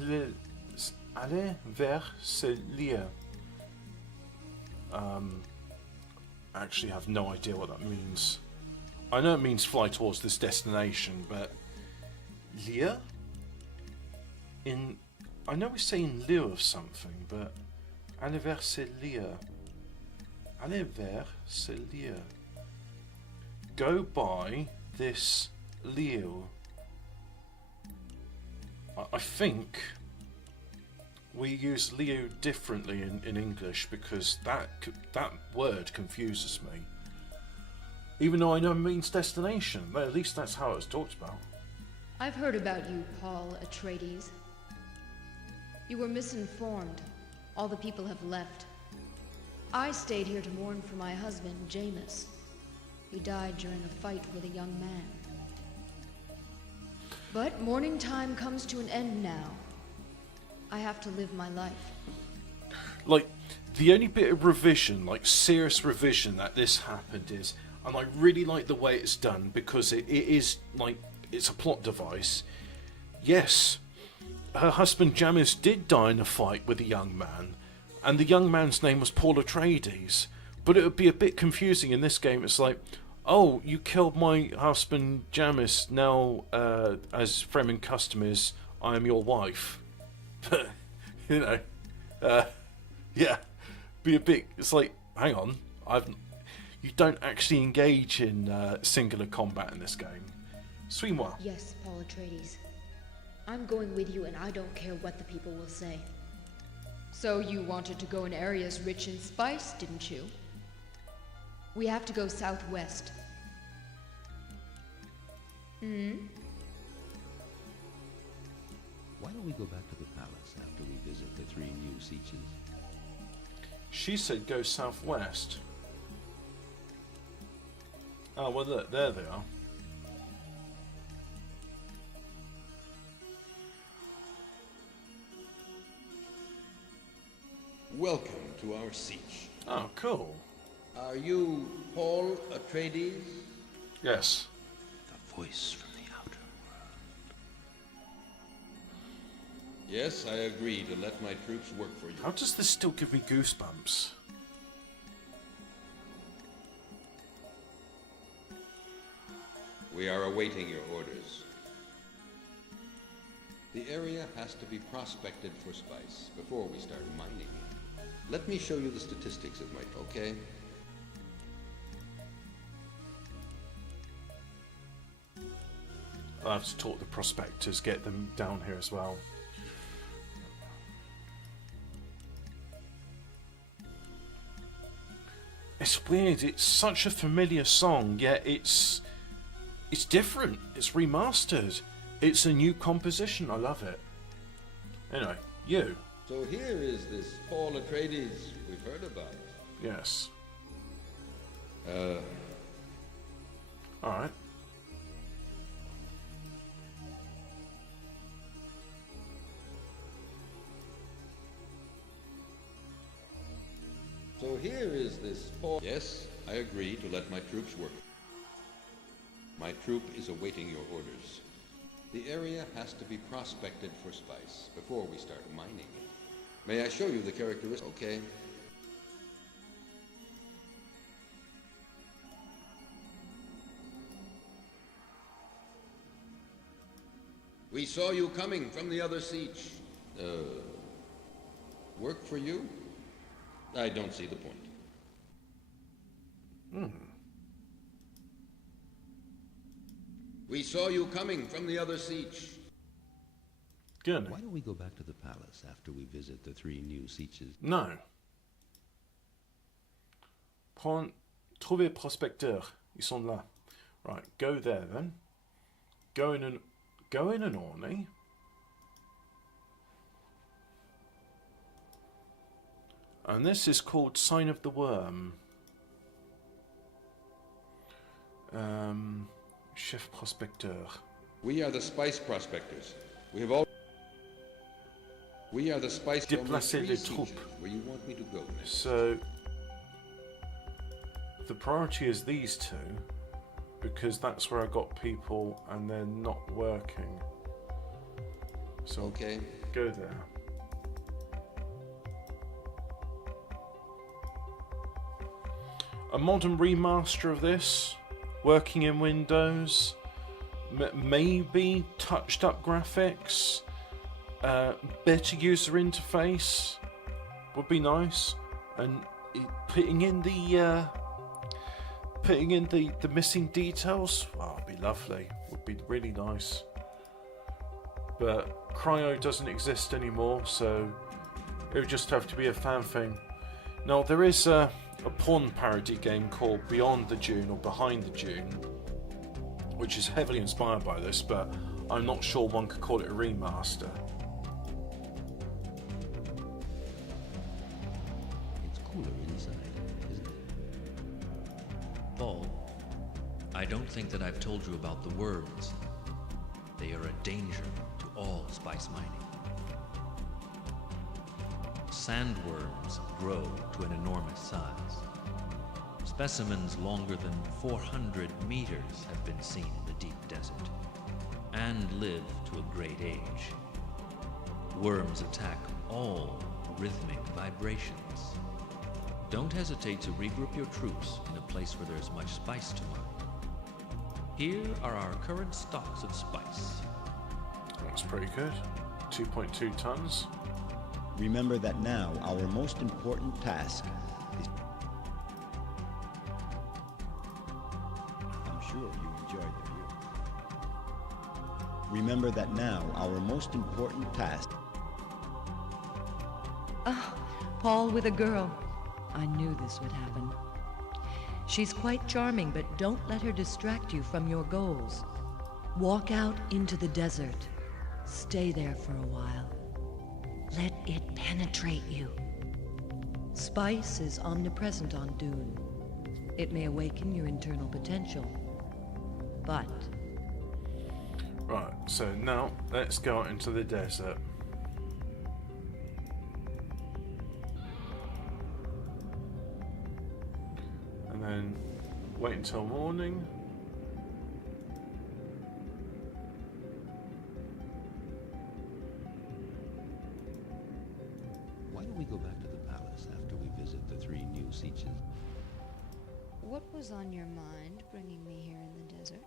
ce lieu. Actually have no idea what that means. I know it means fly towards this destination, but lieu? I know we're saying lieu of something, but aller vers ce lieu. Aller vers ce lieu. Go by this lieu. I think we use lieu differently in English because that word confuses me. Even though I know it means destination, but at least that's how it was talked about. I've heard about you, Paul Atreides. You were misinformed. All the people have left. I stayed here to mourn for my husband, Jameis. He died during a fight with a young man. But mourning time comes to an end now. I have to live my life. Like, the only bit of revision, like serious revision that this happened is, and I really like the way it's done because it is like, it's a plot device. Yes, her husband Jamis did die in a fight with a young man, and the young man's name was Paul Atreides. But it would be a bit confusing in this game. It's like, oh, you killed my husband Jamis. Now, as Fremen custom is, I am your wife. You know, yeah, be a bit. It's like, hang on, you don't actually engage in singular combat in this game. Suis-moi. Yes, Paul Atreides. I'm going with you, and I don't care what the people will say. So you wanted to go in areas rich in spice, didn't you? We have to go southwest. Hmm? Why don't we go back to the palace after we visit the 3 new Sietches? She said go southwest. Oh, well, look, there they are. Welcome to our siege. Oh, cool. Are you Paul Atreides? Yes. The voice from the outer world. Yes, I agree to let my troops work for you. How does this still give me goosebumps? We are awaiting your orders. The area has to be prospected for spice before we start mining. Let me show you the statistics of my... Okay? I'll have to talk to the prospectors, get them down here as well. It's weird, it's such a familiar song, yet it's different. It's remastered. It's a new composition. I love it. Anyway, you. So here is this Paul Atreides we've heard about. Yes. Alright. So here is this Paul... Yes, I agree to let my troops work. My troop is awaiting your orders. The area has to be prospected for spice before we start mining it. May I show you the characteristics? Okay. We saw you coming from the other siege. Work for you? I don't see the point. We saw you coming from the other siege. Good. Why don't we go back to the palace after we visit the 3 new Sietches? No. Trouver prospecteurs. Ils sont là. Right, go there then. Go in an Orny. And this is called Sign of the Worm. Chef prospecteur. We are the spice prospectors. We are the spice Déplacer les sieges troupes. where you want me to go next. So the priority is these 2 because that's where I got people and they're not working. So okay, go there. A modern remaster of this, working in Windows, maybe touched up graphics, better user interface would be nice, and putting in the missing details, oh, it'd be lovely. Would be really nice. But Cryo doesn't exist anymore, so it would just have to be a fan thing. Now there is a porn parody game called Beyond the Dune or Behind the Dune, which is heavily inspired by this, but I'm not sure one could call it a remaster. It's cooler inside, isn't it? Paul, I don't think that I've told you about the worms. They are a danger to all spice mining. Sandworms grow to an enormous size. Specimens longer than 400 meters have been seen in the deep desert, and live to a great age. Worms attack all rhythmic vibrations. Don't hesitate to regroup your troops in a place where there's much spice to mine. Here are our current stocks of spice. That's pretty good. 2.2 tons. Remember that now our most important task is... I'm sure you enjoyed the view. Remember that now our most important task... Ah, Paul with a girl. I knew this would happen. She's quite charming, but don't let her distract you from your goals. Walk out into the desert. Stay there for a while. Let it penetrate you. Spice is omnipresent on Dune. It may awaken your internal potential. But... Right, so now let's go out into the desert. And then wait until morning. Why don't we go back to the palace after we visit the 3 new sieges? What was on your mind bringing me here in the desert?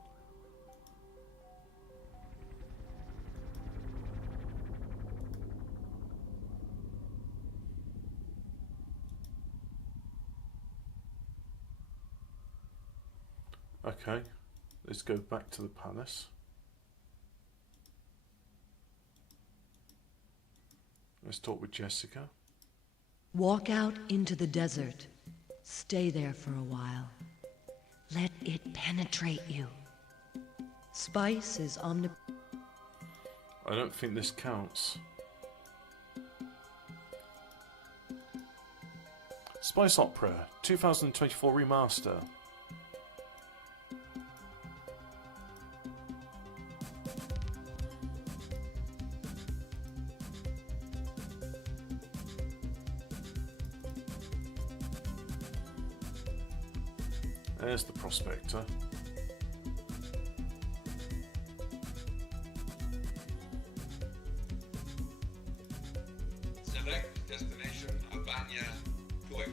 Okay, let's go back to the palace. Let's talk with Jessica. walk out into the desert. Stay there for a while. Let it penetrate you. Spice is I don't think this counts. Spice Opera 2024 remaster. There's the prospector. Select destination Albania. Click.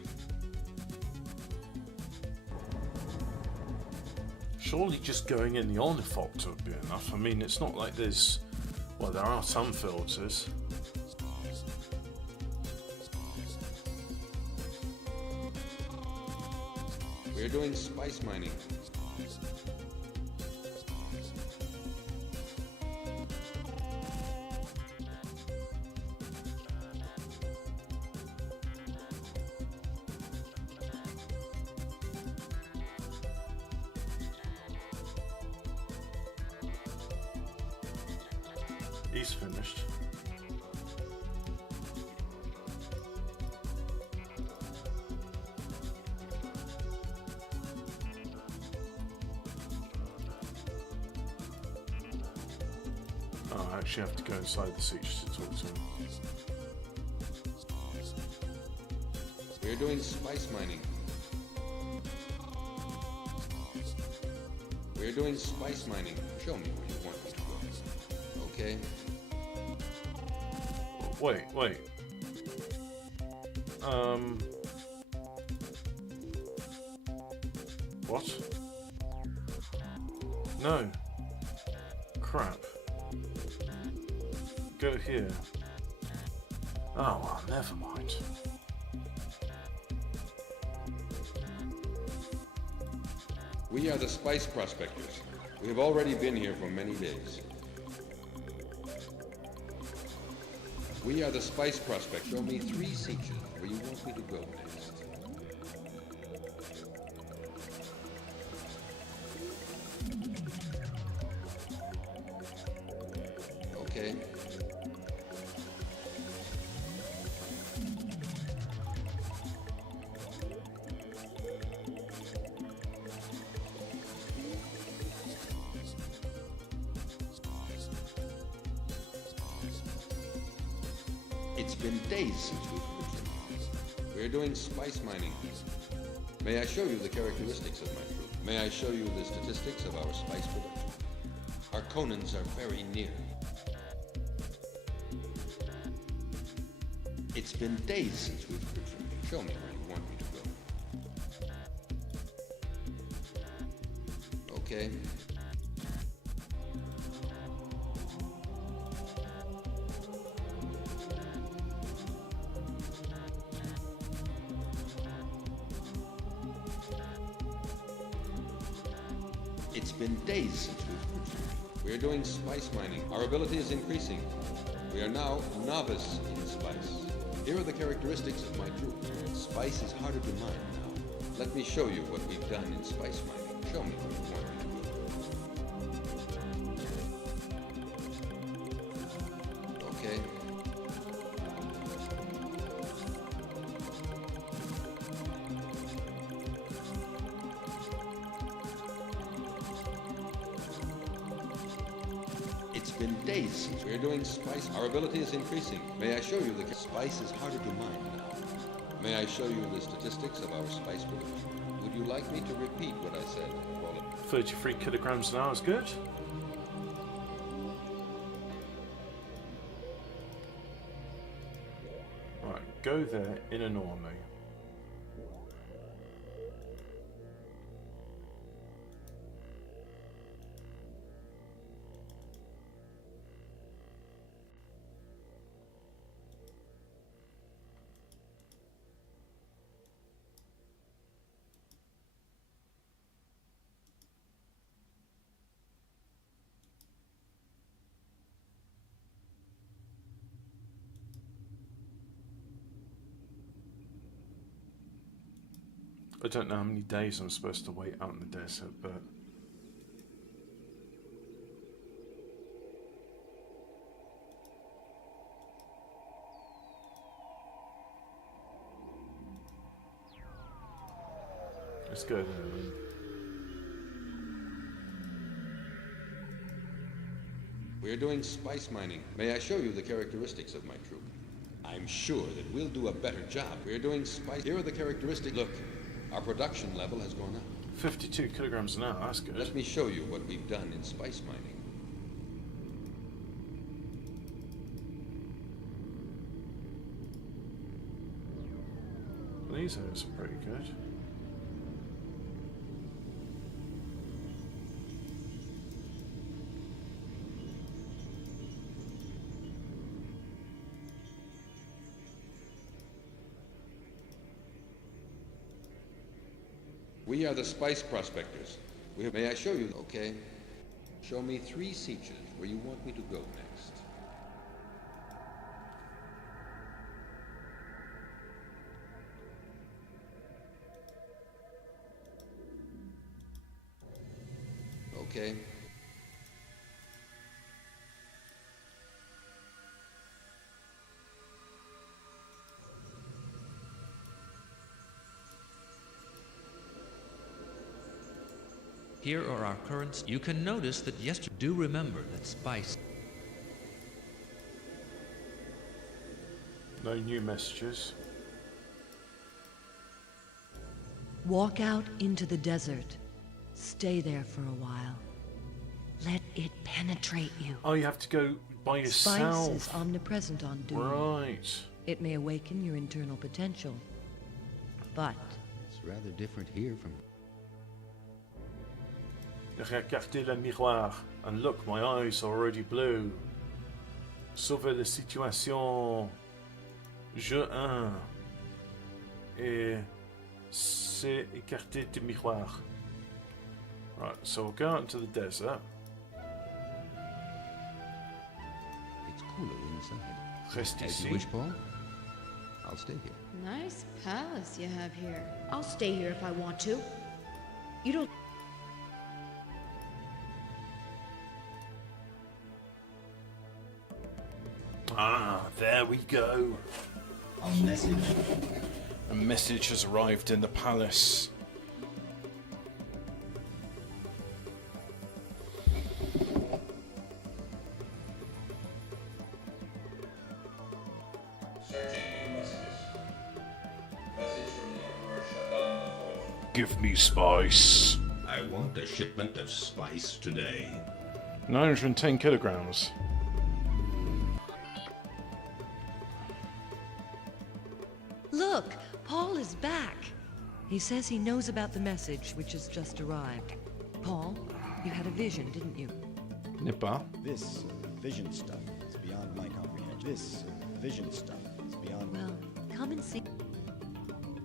Surely just going in the ornithopter would be enough. I mean, it's not like there's... Well, there are some filters. We're doing spice mining. He's finished. Oh, I actually have to go inside the siege to talk to him. We're doing spice mining. We're doing spice mining. Show me where you want me to go. Okay? Wait. What? No. Crap. Go here. Oh, well, never mind. We are the spice prospectors. We have already been here for many days. We are the spice prospectors. Show me 3 sieges where you want me to go next. Okay. It's been days since we've heard from you. We're doing spice mining. May I show you the characteristics of my fruit? May I show you the statistics of our spice production? Our Conans are very near. It's been days since we've heard from you. Show me where you want me to go. Okay. It's been days since we've returned. We are doing spice mining. Our ability is increasing. We are now novice in spice. Here are the characteristics of my troop. Spice is harder to mine now. Let me show you what we've done in spice mining. Show me what you want me to do. Okay. It's been days since we're doing spice. Our ability is increasing. May I show you the spice is harder to mine now. May I show you the statistics of our spice production? Would you like me to repeat what I said? 33 kilograms an hour is good. Right, go there in an army. I don't know how many days I'm supposed to wait out in the desert, but let's go there then. We are doing spice mining. May I show you the characteristics of my troop? I'm sure that we'll do a better job. We are doing spice. Here are the characteristics. Look, our production level has gone up. 52 kilograms an hour, that's good. Let me show you what we've done in spice mining. These are pretty good. We are the spice prospectors. May I show you? Okay. Show me 3 sietches where you want me to go next. Okay. Here are our currents. You can notice that yesterday. Do remember that spice. No new messages. Walk out into the desert. Stay there for a while. Let it penetrate you. Oh, you have to go by yourself. Spice is omnipresent on Dune. Right. It may awaken your internal potential, but It's rather different here from... Regardez le miroir, and look, my eyes are already blue. Sauvez la situation. Je un. Et c'est écarté du miroir. Right, so we'll go out into the desert. It's cooler inside. Reste As ici. you wish, Paul. I'll stay here. Nice palace you have here. I'll stay here if I want to. You don't... Ah, there we go. A message. A message has arrived in the palace. Searching new messages. Message from the Emperor Shaddam IV. Give me spice. I want a shipment of spice today. 910 kilograms. look, Paul is back. He says he knows about the message which has just arrived. Paul, you had a vision, didn't you? Nipper. This vision stuff is beyond my comprehension. This vision stuff is beyond... Well, come and see.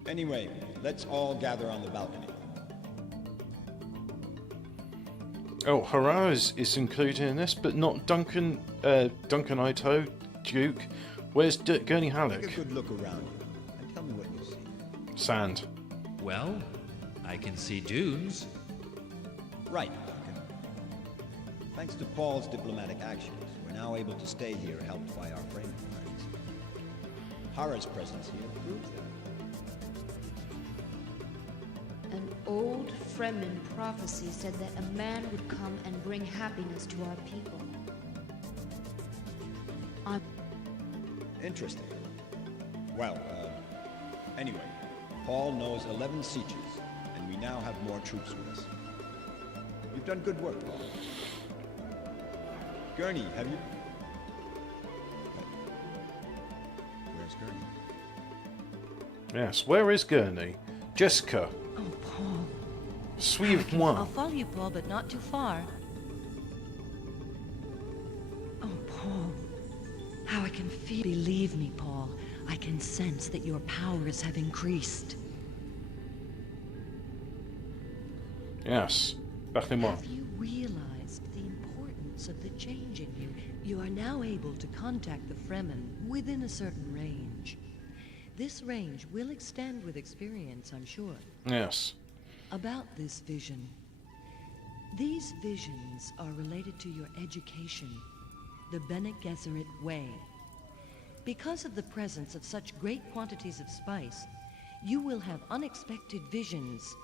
Anyway, let's all gather on the balcony. Oh, Harrow is included in this, but not Duncan Ito, Duke. Where's Gurney Halleck? Take a good look around you and tell me what you see. Sand. Well, I can see dunes. Right, Duncan. Thanks to Paul's diplomatic actions, we're now able to stay here, helped by our Fremen friends. Hara's presence here proves that. An old Fremen prophecy said that a man would come and bring happiness to our people. Interesting. Well, anyway, Paul knows 11 sieges, and we now have more troops with us. You've done good work, Paul. Gurney, have you... Where's Gurney? Yes, where is Gurney? Jessica. Oh, Paul. Suivez-moi. I'll follow you, Paul, but not too far. Oh, Paul. How I can feel. Believe me, Paul. I can sense that your powers have increased. Yes. Parlez-moi. Have you realized the importance of the change in you? You are now able to contact the Fremen within a certain range. This range will extend with experience, I'm sure. Yes. About this vision. These visions are related to your education, the Bene Gesserit way. Because of the presence of such great quantities of spice, you will have unexpected visions.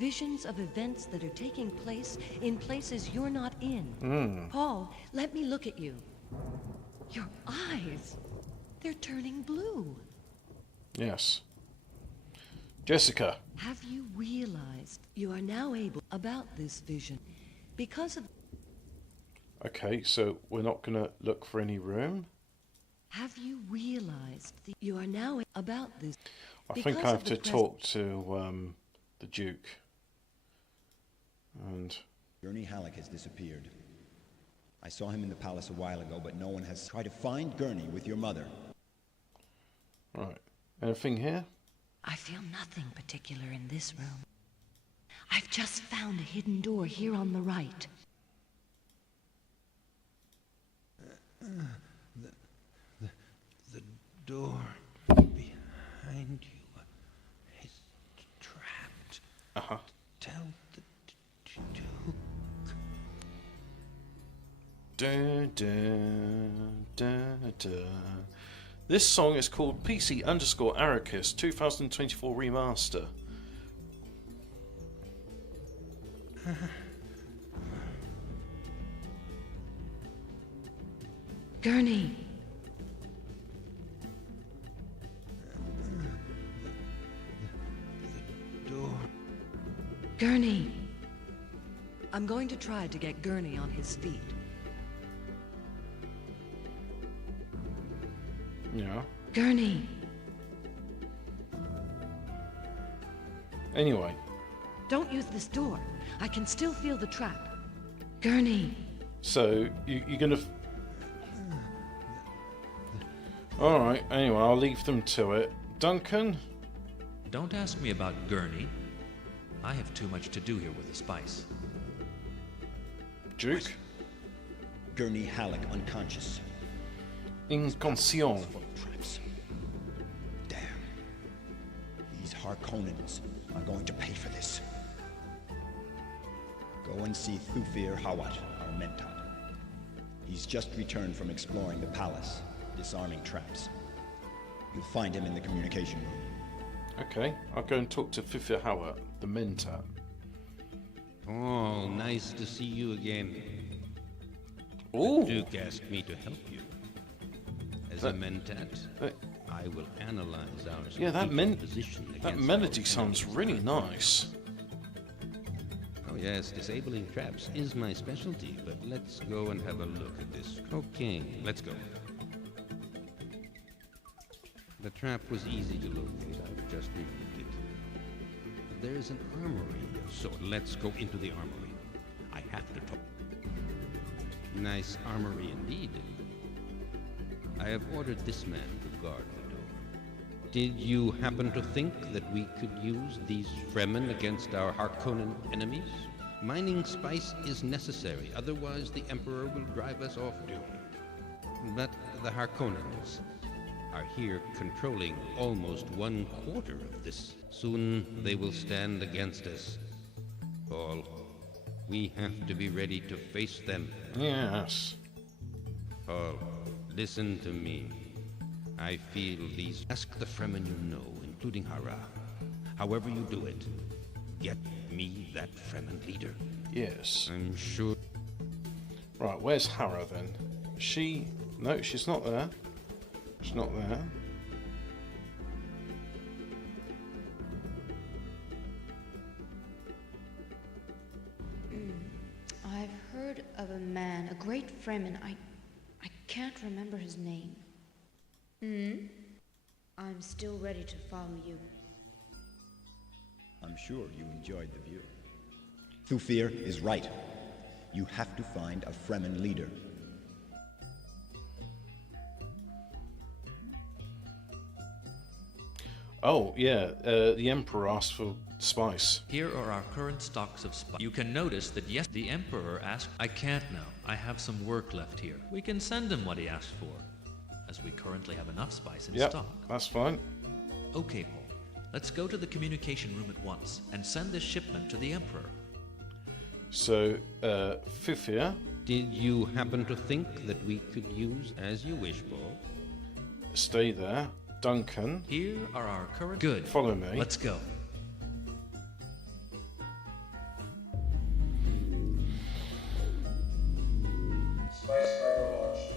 Visions of events that are taking place in places you're not in. Paul, let me look at you. Your eyes, they're turning blue. Yes. Jessica. Have you realized you are now able about this vision? Because of... Okay, so we're not going to look for any room? Have you realized that you are now about this? I think I have to talk to the Duke. And... Gurney Halleck has disappeared. I saw him in the palace a while ago, but no one has tried to find Gurney with your mother. Right. Anything here? I feel nothing particular in this room. I've just found a hidden door here on the right. The door behind you is trapped. Uh-huh. Tell the Duke. Dun, dun, dun, dun. This song is called PC_Arrakis 2024 Remaster. Gurney. The door. Gurney. I'm going to try to get Gurney on his feet. Yeah. Gurney. Anyway. Don't use this door. I can still feel the trap. Gurney. So, you're going to... Alright, anyway, I'll leave them to it. Duncan? Don't ask me about Gurney. I have too much to do here with the spice. Duke? Gurney Halleck unconscious. Inconscient. Full of traps. Damn. These Harkonnens are going to pay for this. Go and see Thufir Hawat, our Mentat. He's just returned from exploring the palace, disarming traps. You'll find him in the communication room. Okay, I'll go and talk to Thufir Hawat, the Mentat. Oh, nice to see you again. Ooh. The Duke asked me to help you. As a Mentat, I will analyze our yeah, that position against that melody our sounds enemies. really nice. Oh yes, disabling traps is my specialty, but let's go and have a look at this. Okay, let's go. The trap was easy to locate. I've just removed it. There's an armory, so let's go into the armory. I have to talk. Nice armory indeed. I have ordered this man to guard the door. Did you happen to think that we could use these Fremen against our Harkonnen enemies? Mining spice is necessary, otherwise the Emperor will drive us off Dune. But the Harkonnens are here controlling almost 1/4 of this. Soon they will stand against us. Paul, we have to be ready to face them. Yes. Paul, listen to me. I feel these... Ask the Fremen you know, including Hara. However you do it, get me that Fremen leader. Yes. I'm sure... Right, where's Hara then? She... No, she's not there. She's not there. I've heard of a man, a great Fremen. I can't remember his name. I'm still ready to follow you. I'm sure you enjoyed the view. Thufir is right. You have to find a Fremen leader. Oh, yeah, the Emperor asked for spice. Here are our current stocks of spice. You can notice that yes, the Emperor asked, I can't now. I have some work left here. We can send him what he asked for, as we currently have enough spice in stock. That's fine. Okay, Paul. Let's go to the communication room at once and send this shipment to the Emperor. So, Thufir. Did you happen to think that we could use as you wish, Paul? Stay there. Duncan. Here are our current... Good. Follow me. Let's go. Spice Cryo launched.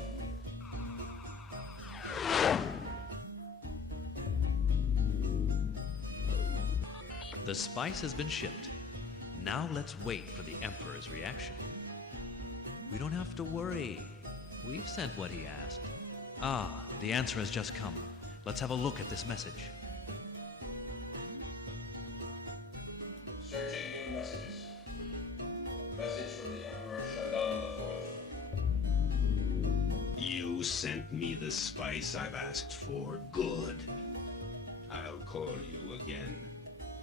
The spice has been shipped. Now let's wait for the Emperor's reaction. We don't have to worry. We've sent what he asked. Ah, the answer has just come. Let's have a look at this message. Searching new messages. Message from the Emperor Shaddam IV. You sent me the spice I've asked for. Good. I'll call you again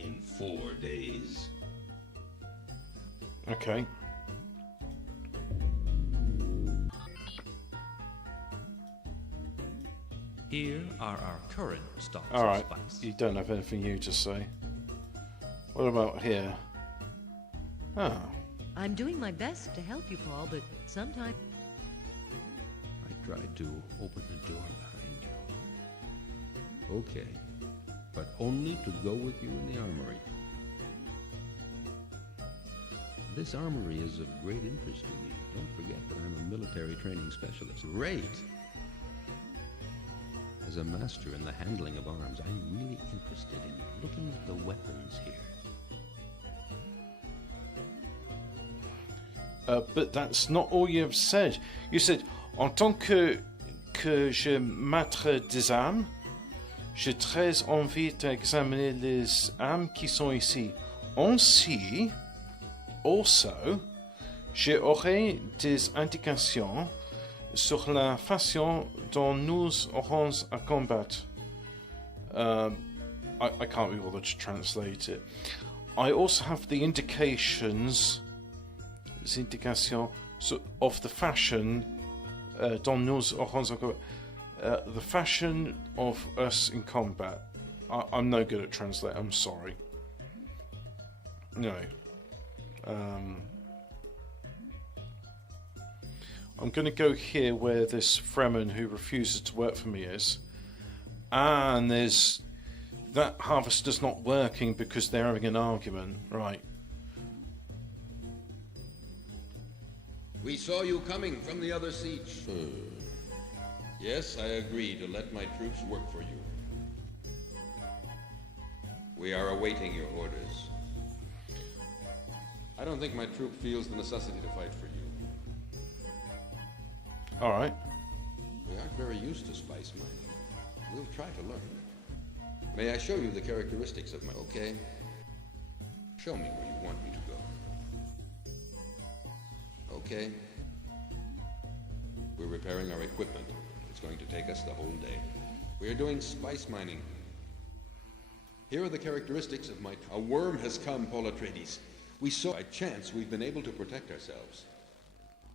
in 4 days. Okay. Here are our current stocks All right. of spice. You don't have anything new to say. What about here? Oh. I'm doing my best to help you, Paul, but sometimes... I tried to open the door behind you. Okay, but only to go with you in the armory. This armory is of great interest to me. Don't forget that I'm a military training specialist. Great! As a master in the handling of arms, I'm really interested in looking at the weapons here. But that's not all you've said. You said, en tant que je maître des armes, j'ai très envie d'examiner les armes qui sont ici. Ainsi, also, j'aurai des indications sur la façon dont nous aurons à combattre. I can't be bothered to translate it. I also have the indications of the fashion dont nous aurons à combattre. The fashion of us in combat. I'm no good at translating, I'm sorry. No. I'm going to go here where this Fremen who refuses to work for me is. And there's... That harvester's not working because they're having an argument. Right. We saw you coming from the other siege. Yes, I agree to let my troops work for you. We are awaiting your orders. I don't think my troop feels the necessity to fight for you. Alright. We aren't very used to spice mining. We'll try to learn. May I show you the characteristics of my... Okay. Show me where you want me to go. Okay. We're repairing our equipment. It's going to take us the whole day. We are doing spice mining. Here are the characteristics of my... A worm has come, Paul Atreides. We saw by chance we've been able to protect ourselves.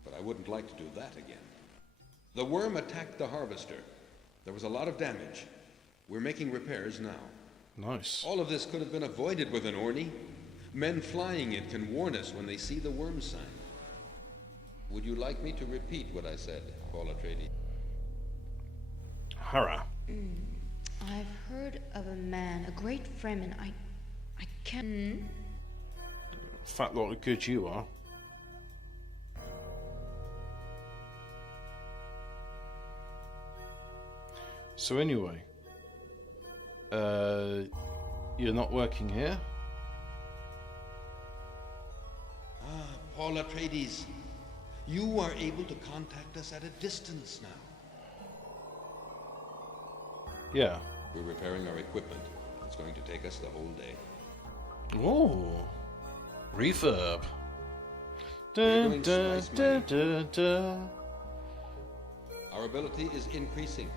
But I wouldn't like to do that again. The worm attacked the harvester. There was a lot of damage. We're making repairs now. Nice. All of this could have been avoided with an Orni. Men flying it can warn us when they see the worm sign. Would you like me to repeat what I said, Paul Atreides? Hara. I've heard of a man, a great Fremen. I can't. Fat lot of good you are. So anyway, you're not working here? Paul Atreides, you are able to contact us at a distance now. Yeah. We're repairing our equipment. It's going to take us the whole day. Oh, refurb. We're Dun, doing dun, spice dun, mining. dun, dun. Our ability is increasing.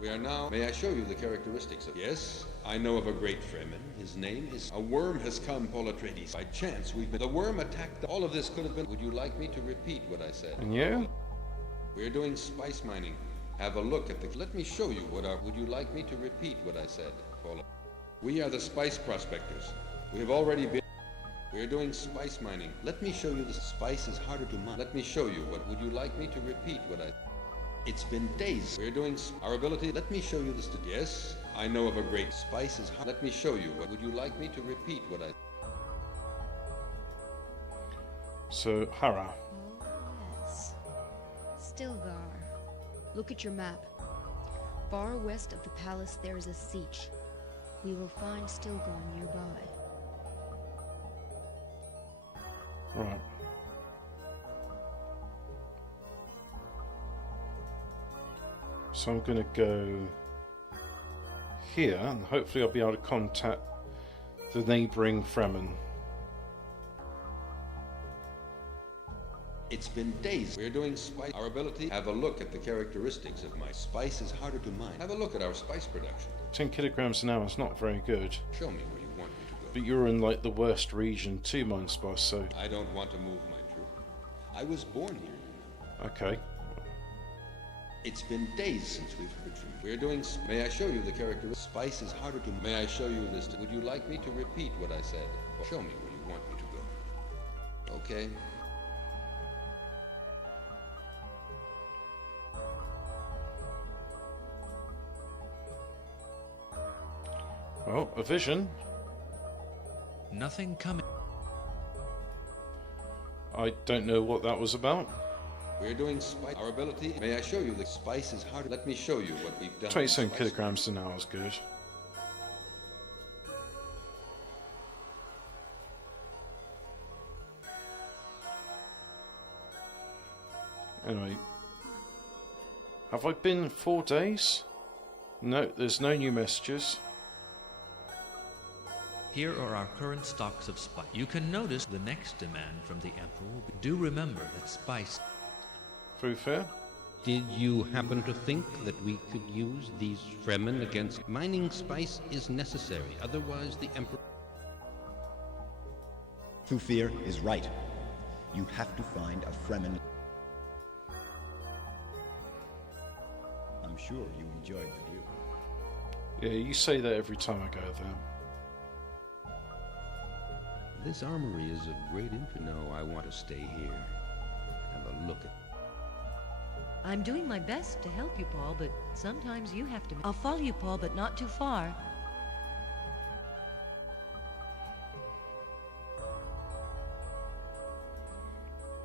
We are now... May I show you the characteristics of... Yes, I know of a great Fremen. His name is... A worm has come, Paul Atreides. By chance, we've been... The worm attacked... All of this could have been... Would you like me to repeat what I said? And you? We're doing spice mining. Have a look at the... Let me show you what our... Would you like me to repeat what I said, Paul? We are the spice prospectors. We have already been... We're doing spice mining. Let me show you the... Spice is harder to mine. Let me show you what... Would you like me to repeat what I... It's been days. We're doing our ability. Let me show you this. Yes, I know of a great spice is hard. Let me show you. What would you like me to repeat what I... So, Hara. Oh, yes. Stilgar. Look at your map. Far west of the palace there is a siege. We will find Stilgar nearby. Right. So I'm going to go here, and hopefully I'll be able to contact the neighbouring Fremen. It's been days. We're doing spice. Our ability. Have a look at the characteristics of my spice is harder to mine. Have a look at our spice production. 10 kilograms an hour is not very good. Show me where you want me to go. But you're in like the worst region to mine spice, so... I don't want to move my troop. I was born here, you know. Okay. It's been days since we've heard from you. We're doing... May I show you the characteristics? Spice is harder to... May I show you this? Would you like me to repeat what I said? Or show me where you want me to go. Okay. Well, a vision. Nothing coming. I don't know what that was about. We're doing spice. Our ability. May I show you the spice is harder? Let me show you what we've done. 27 kilograms an hour is good. Anyway. Have I been 4 days? No, there's no new messages. Here are our current stocks of spice. You can notice the next demand from the Emperor will be... Do remember that spice... Through fair? Did you happen to think that we could use these Fremen against... Mining spice is necessary, otherwise the Emperor... Thufir is right. You have to find a Fremen. I'm sure you enjoyed the view. Yeah, you say that every time I go there. This armory is of great interest. No, I want to stay here. Have a look at... I'm doing my best to help you, Paul, but sometimes you have to... I'll follow you, Paul, but not too far.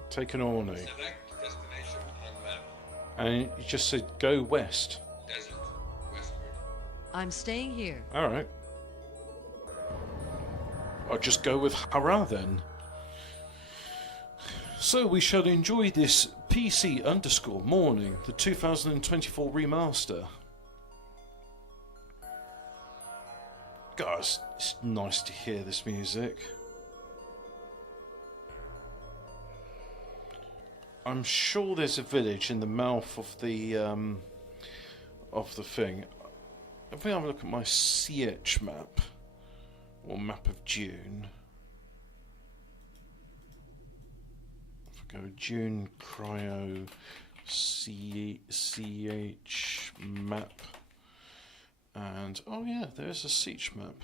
Take an Orni. Select destination on map. And you just said go west. Desert. Westward. I'm staying here. Alright. I'll just go with Hara then. So we shall enjoy this PC_morning, the 2024 remaster. Guys, it's nice to hear this music. I'm sure there's a village in the mouth of the thing. If we have a look at my CH map, or map of Dune. go. Dune Cryo CH map. And, oh yeah, there's a Siege map.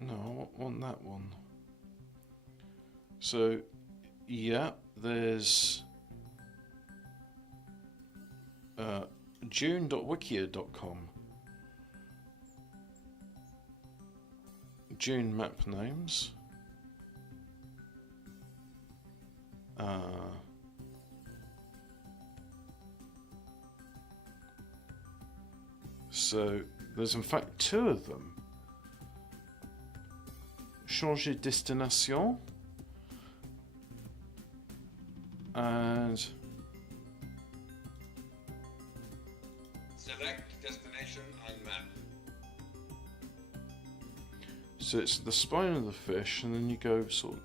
No, I want that one. So, yeah, there's Dune.wikia.com. Dune map names. So there's in fact 2 of them. Changer destination and Select destination on map. so it's the spine of the fish, and then you go sort of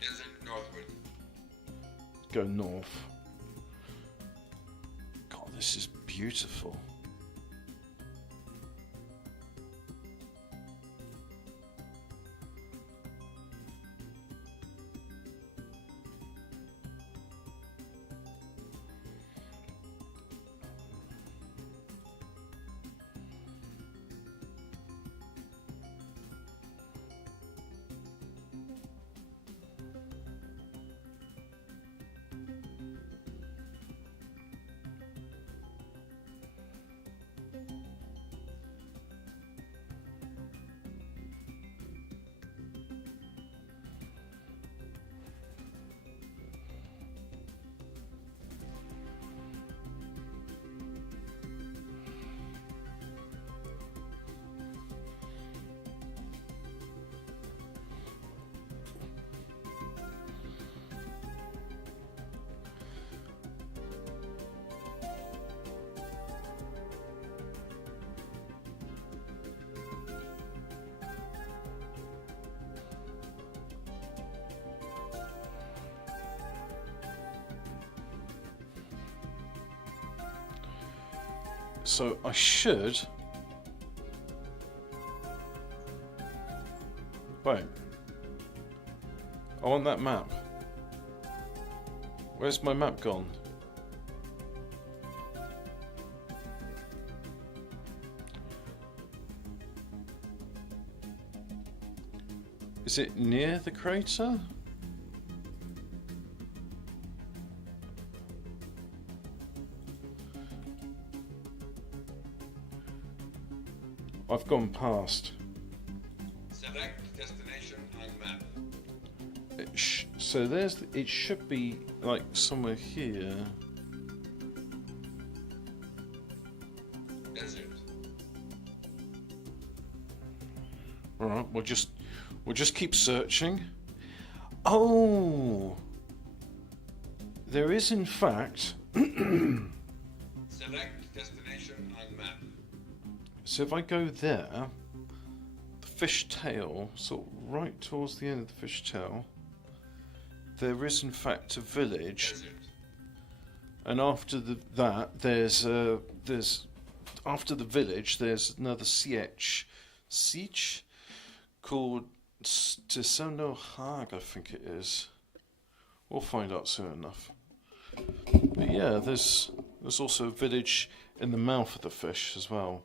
Desert northward. go north. God, this is beautiful. So I should... Wait. I want that map. Where's my map gone? Is it near the crater? I've gone past. Select destination on map. So there's. It should be like somewhere here. Desert. All right, we'll just keep searching. Oh, there is in fact. Select destination on map. So if I go there, the fish tail, sort of right towards the end of the fish tail, there is in fact a village. Desert. And after that, there's after the village, there's another siege called Tisono Hag, I think it is. We'll find out soon enough. But yeah, there's also a village in the mouth of the fish as well.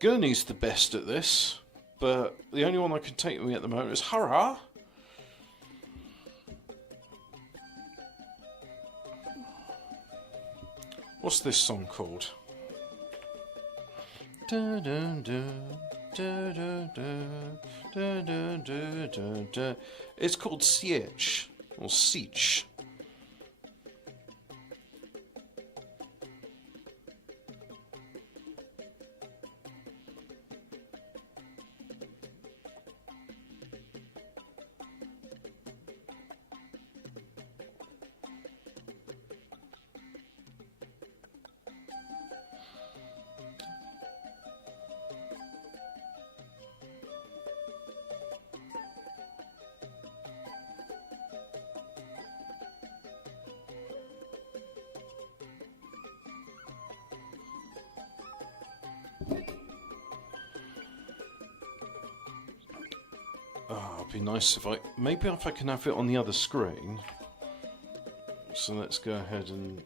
Gurney's the best at this, but the only one I can take with me at the moment is Hurrah! What's this song called? Da, da, da, da, da, da, da, da, da, da. It's called Siege, or Siege. That'd be nice if maybe if I can have it on the other screen. So let's go ahead and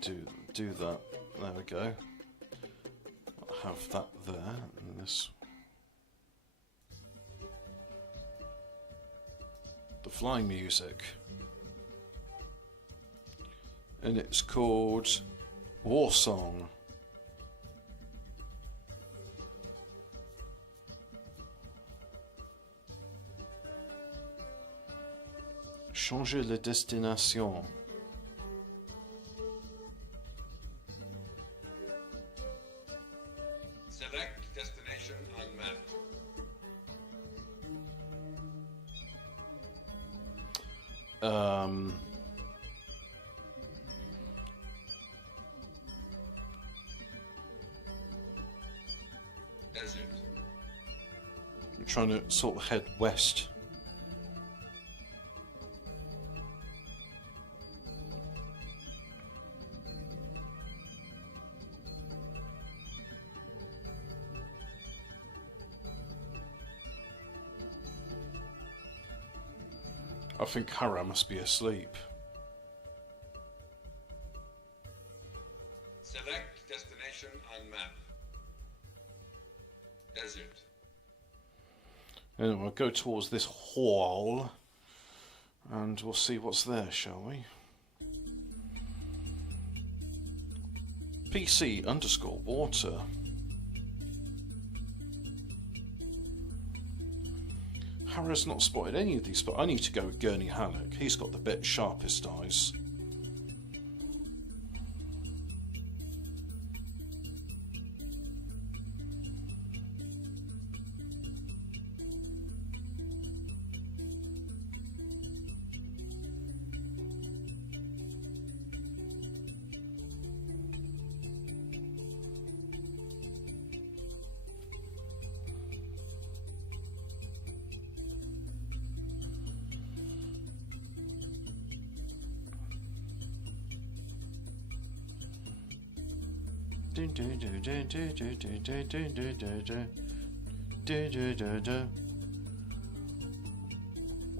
do that. There we go. I'll have that there, and this. The flying music. And it's called War Song. Changer la destination. Select destination on map. Desert. I'm trying to sort of head west. I think Hara must be asleep. Select destination on map. Desert. Anyway, we'll go towards this hall and we'll see what's there, shall we? PC_water. Hara's not spotted any of these, but I need to go with Gurney Halleck. He's got the sharpest eyes.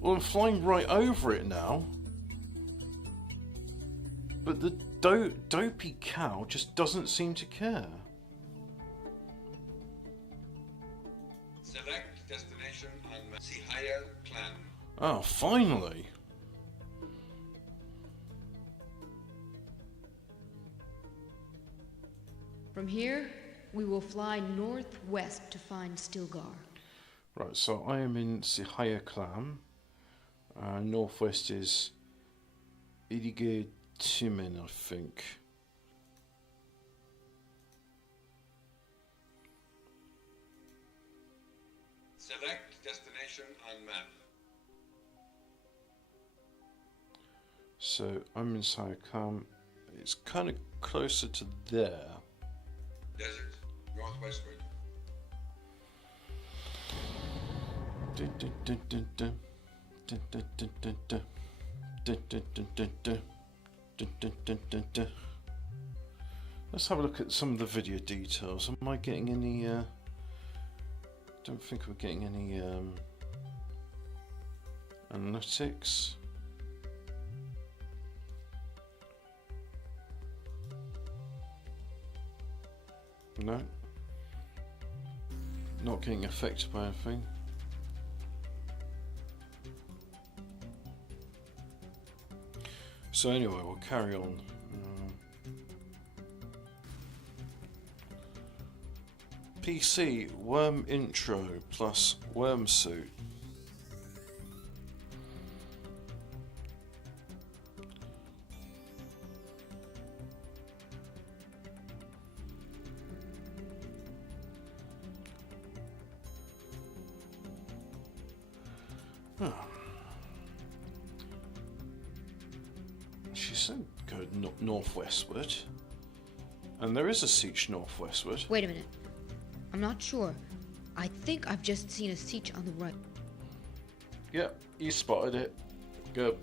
Well, I'm flying right over it now, but the dopey cow just doesn't seem to care. Select destination on map. Sihaya clan. Oh, finally! From here, we will fly northwest to find Stilgar. Right, so I am in Sihaya Clan. Northwest is Idige Timin, I think. Select destination on map. So I'm in Sihaya Clan. It's kind of closer to there. Desert. Northwestward. Let's have a look at some of the video details. Am I getting any don't think we're getting any analytics. No. Not getting affected by anything. So anyway, we'll carry on. PC worm intro plus worm suit. She said go northwestward, and there is a siege northwestward. Wait a minute. I'm not sure. I think I've just seen a siege on the right. Yep, you spotted it. Good.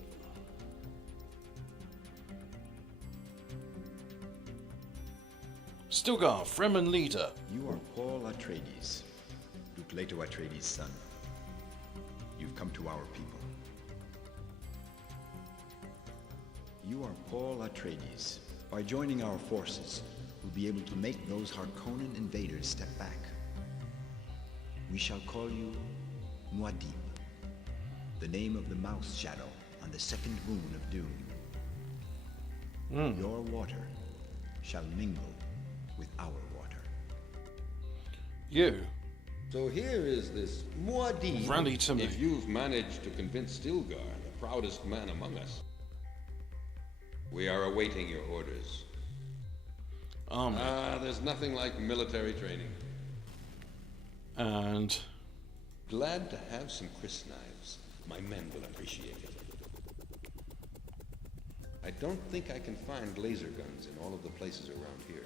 Stilgar, Fremen leader. You are Paul Atreides, Duke Leto Atreides' son. you've come to our people. You are Paul Atreides. By joining our forces, we'll be able to make those Harkonnen invaders step back. We shall call you Muad'Dib, the name of the mouse shadow on the second moon of Dune. Your water shall mingle with our water. You. So here is this Muad'Dib. Rally to me. If you've managed to convince Stilgar, the proudest man among us. We are awaiting your orders. There's nothing like military training. And glad to have some crysknives. My men will appreciate it. I don't think I can find laser guns in all of the places around here.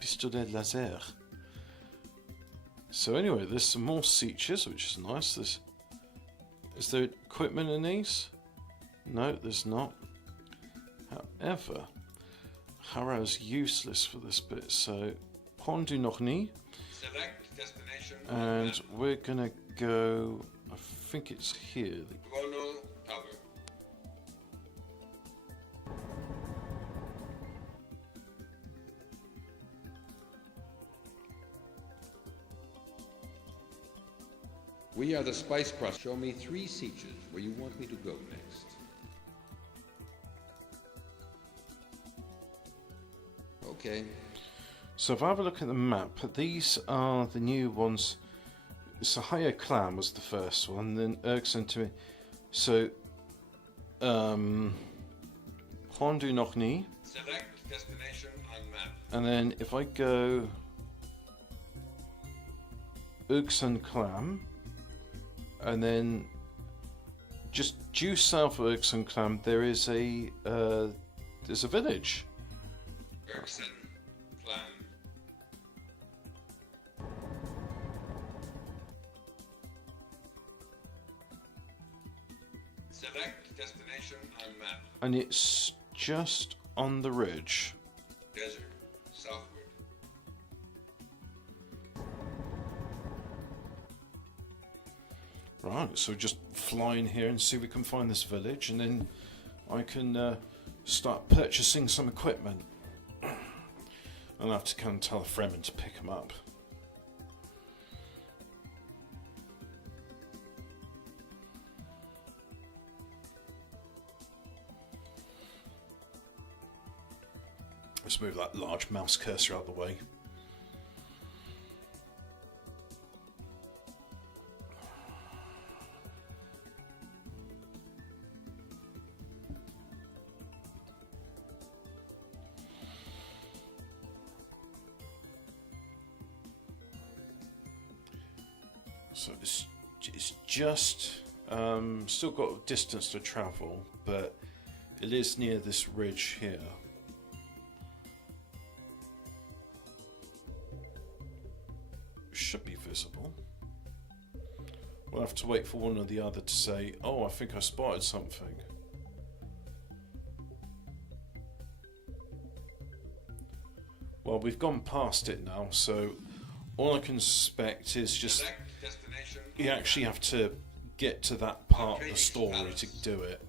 Pistolet laser. So anyway, there's some more sutures, which is nice. Is there equipment in these? No, there's not. However, Harrow's useless for this bit, so Pont du Norny. Select destination. And we're gonna go, I think it's here. Vono Tower. We are the Spice Process. Show me 3 sieges where you want me to go next. Okay. So if I have a look at the map, these are the new ones. Sahaya Clan was the first one, then Erkson to me. So, Pont du Norny. Select destination on map. And then if I go Erkson Clan, and then just due south of Erkson Clan, there's a village. Erkson Clan. Select destination on map. And it's just on the ridge. Desert. Southward. Right, so just fly in here and see if we can find this village, and then I can start purchasing some equipment. I'll have to come tell a Fremen to pick them up. Let's move that large mouse cursor out of the way. So it's just still got a distance to travel, but it is near this ridge here. Should be visible. We'll have to wait for one or the other to say, "Oh, I think I spotted something." Well, we've gone past it now, so all I can suspect is just you actually have to get to that part of the story to do it.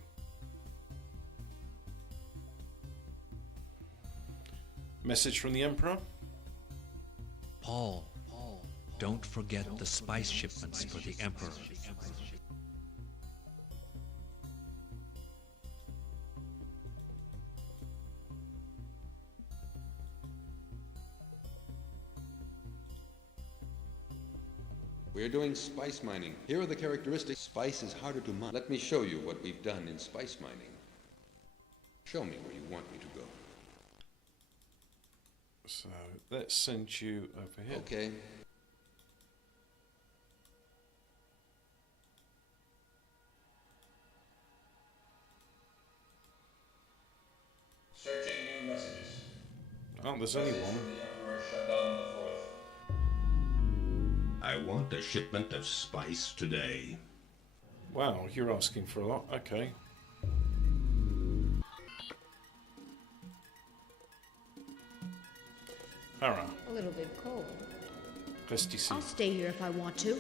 Message from the Emperor? Paul, don't forget the spice shipments for the Emperor. We're doing spice mining. Here are the characteristics. Spice is harder to mine. Let me show you what we've done in spice mining. Show me where you want me to go. So let's send you over here. Okay. Searching new messages. Oh, there's only Message one. from the Emperor Shaddam IV. I want a shipment of spice today. Wow, you're asking for a lot. Okay. Hara, A little bit cold. reste ici. I'll stay here if I want to.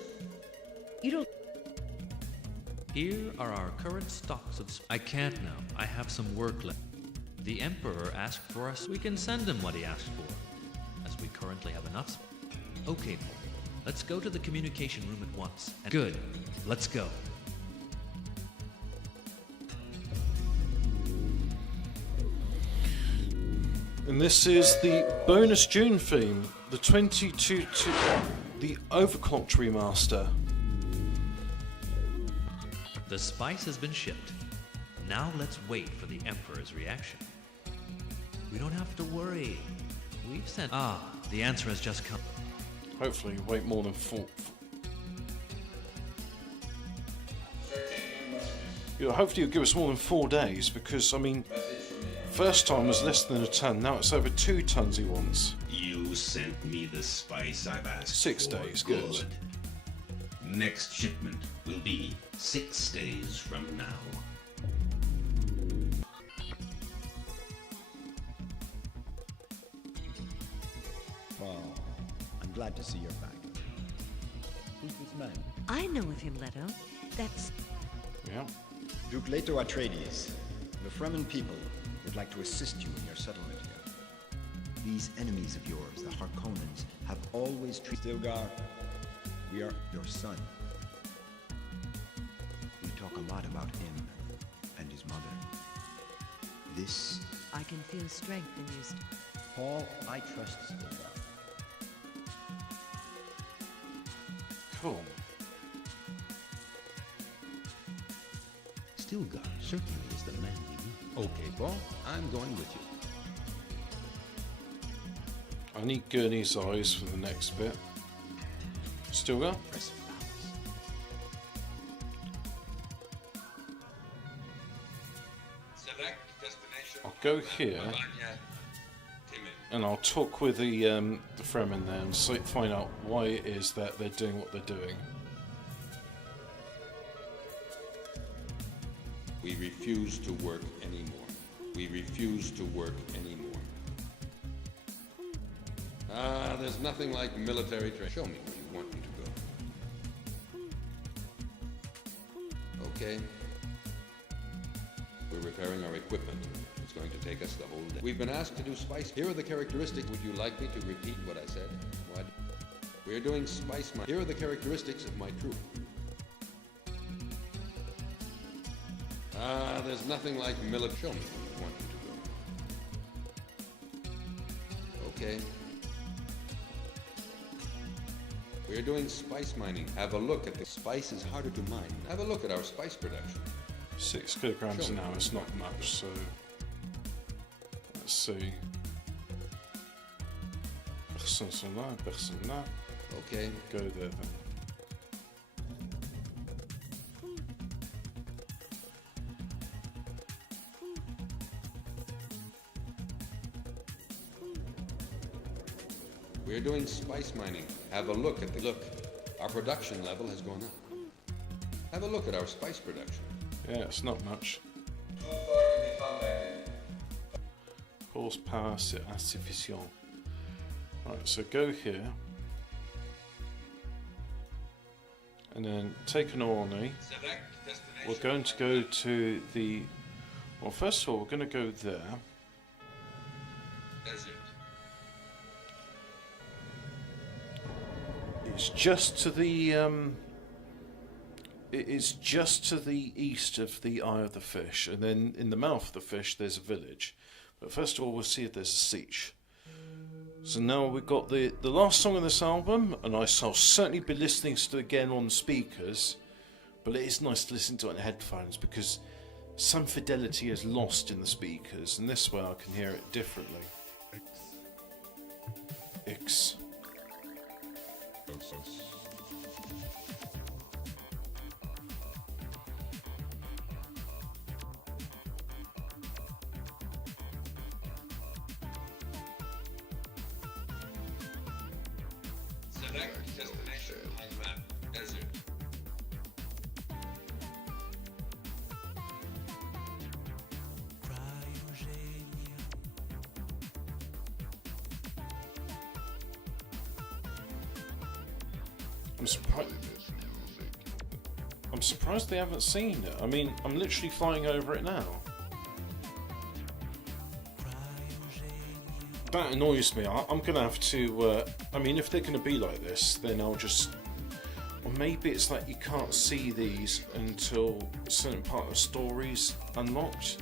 You don't. Here are our current stocks of... I can't now. I have some work left. The Emperor asked for us. We can send him what he asked for, as we currently have enough. Okay, Paul. Let's go to the communication room at once. Good. Let's go. And this is the bonus Dune theme, the the overclocked remaster. The spice has been shipped. Now let's wait for the Emperor's reaction. We don't have to worry. We've sent... Ah, the answer has just come. Hopefully wait more than 4... Yeah, hopefully you'll give us more than 4 days, because, I mean, first time was less than a ton, now it's over 2 tons he wants. You sent me the spice I've asked 6 for. days, good. Next shipment will be 6 days from now. Well, I'm glad to see you're back. Who's this man? I know of him, Leto. That's... Yeah. Duke Leto Atreides. The Fremen people would like to assist you in your settlement here. These enemies of yours, the Harkonnens, have always treated Stilgar. We are your son. We talk a lot about him and his mother. This... I can feel strength in you. Paul, I trust Stilgar. Cool. Stilgar certainly is the man we need. Okay, Paul, I'm going with you. I need Gurney's eyes for the next bit. Still go? Press Select destination. I'll go here, and I'll talk with the Fremen there and find out why it is that they're doing what they're doing. We refuse to work anymore. We refuse to work anymore. Ah, there's nothing like military training. Show me where you want me to go. Okay. We're repairing our equipment. It's going to take us the whole day. We've been asked to do spice. Here are the characteristics. Would you like me to repeat what I said? What? We're doing spice mining. Here are the characteristics of my troop. Ah, there's nothing like military. Show me where you want me to go. Okay. We're doing spice mining. Have a look at the spice is harder to mine. Have a look at our spice production. 6 kilograms an hour is not much, so let's see. Personne sont là, personne là. Okay. Go there then. We're doing spice mining. Have a look at the look. Our production level has gone up. Have a look at our spice production. Yeah, it's not much. Horsepower, c'est insuffisant. Right, so go here. And then take an Orny. We're going to go to the... Well, first of all, we're going to go there. Desert. It's just to the it is just to the east of the Eye of the Fish, and then in the mouth of the fish there's a village. But first of all, we'll see if there's a siege. So now we've got the last song on this album, and I'll certainly be listening to it again on speakers. But it is nice to listen to it on headphones because some fidelity is lost in the speakers, and this way I can hear it differently. X. Select destination on map. Desert. I'm surprised. I'm surprised they haven't seen it. I mean, I'm literally flying over it now. That annoys me. I'm going to have to... I mean, if they're going to be like this, then I'll just... Or maybe it's like you can't see these until a certain part of the story's unlocked.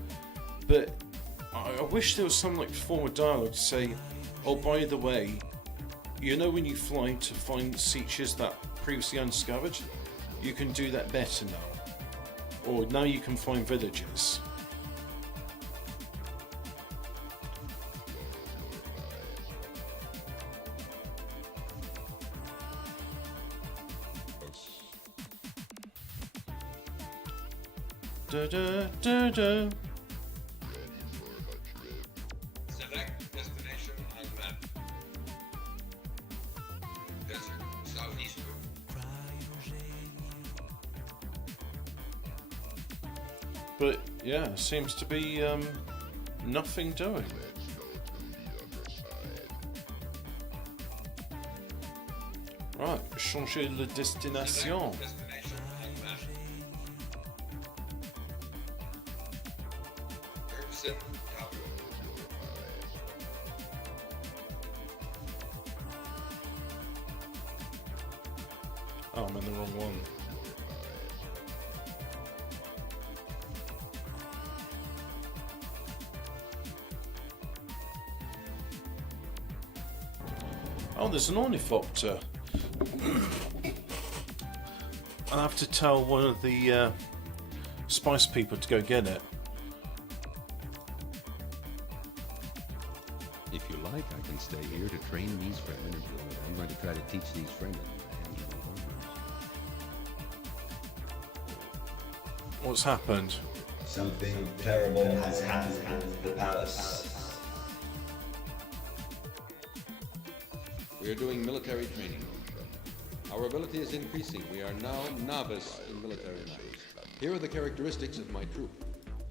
But I wish there was some like form of dialogue to say, oh, by the way, you know when you fly to find Seaches that previously undiscovered? You can do that better now. Or now you can find villages. Da, da, da, da. Select destination on map. Desert, southeastward. But yeah, seems to be nothing doing. Right, changer la destination. Oh, I'm in the wrong one. Oh, there's an ornithopter. I'll have to tell one of the spice people to go get it. If you like, I can stay here to train these Fremen. I'm going to try to teach these Fremen. What's happened? Something terrible has happened in the palace. We are doing military training. Our ability is increasing. We are now novice in military matters. Here are the characteristics of my troop.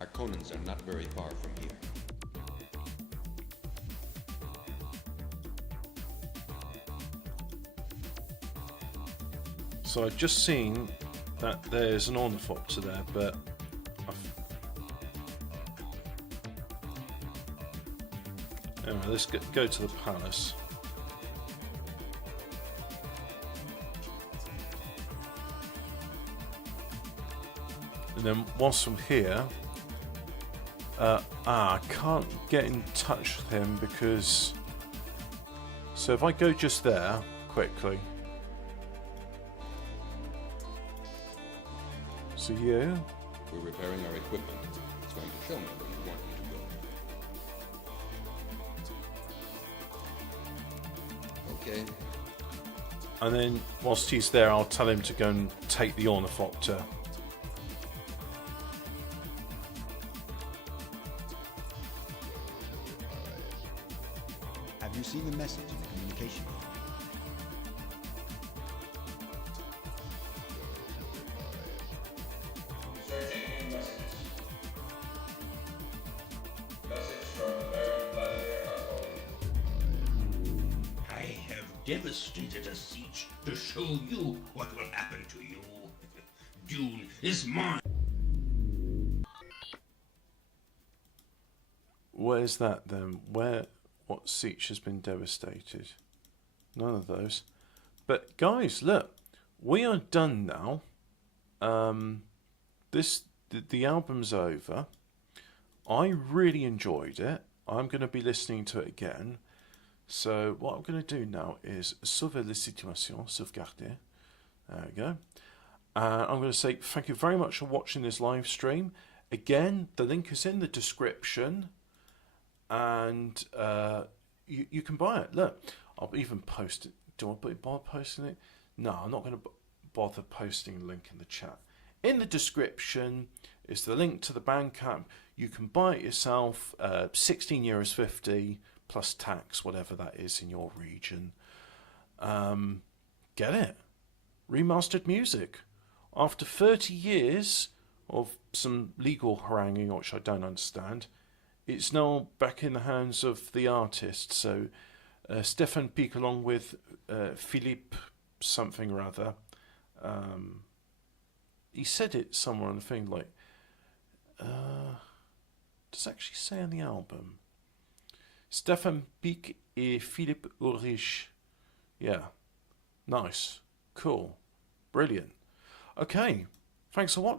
Our Conans are not very far from here. So I've just seen that there's an ornithopter there, but anyway, let's go to the palace. And then whilst I'm here, I can't get in touch with him because... So if I go just there, quickly. So you? We're repairing our equipment. It's going to show me where you want me to go. Okay. And then whilst he's there, I'll tell him to go and take the ornithopter. Have you seen the message in the communication? Searching message. Message from the Baron Vladimir Arcoli. I have devastated a siege to show you what will happen to you. Dune is mine. Where's that then? What siege has been devastated? None of those. But guys, look, we are done now. The album's over. I really enjoyed it. I'm going to be listening to it again. So what I'm going to do now is sauver la situation, sauvegarder. There we go. I'm going to say thank you very much for watching this live stream. Again, the link is in the description. And you can buy it. Look, I'll even post it. Do I bother posting it? No, I'm not going to bother posting a link in the chat. In the description is the link to the Bandcamp. You can buy it yourself. €16.50 plus tax, whatever that is in your region. Get it. Remastered music. After 30 years of some legal haranguing, which I don't understand, it's now back in the hands of the artist. So Stefan Peak along with Philippe something or other he said it somewhere on the thing, like, does it actually say on the album? Stefan Piek et Philippe Ulrich. Yeah. Nice. Cool. Brilliant. Okay. Thanks for watching.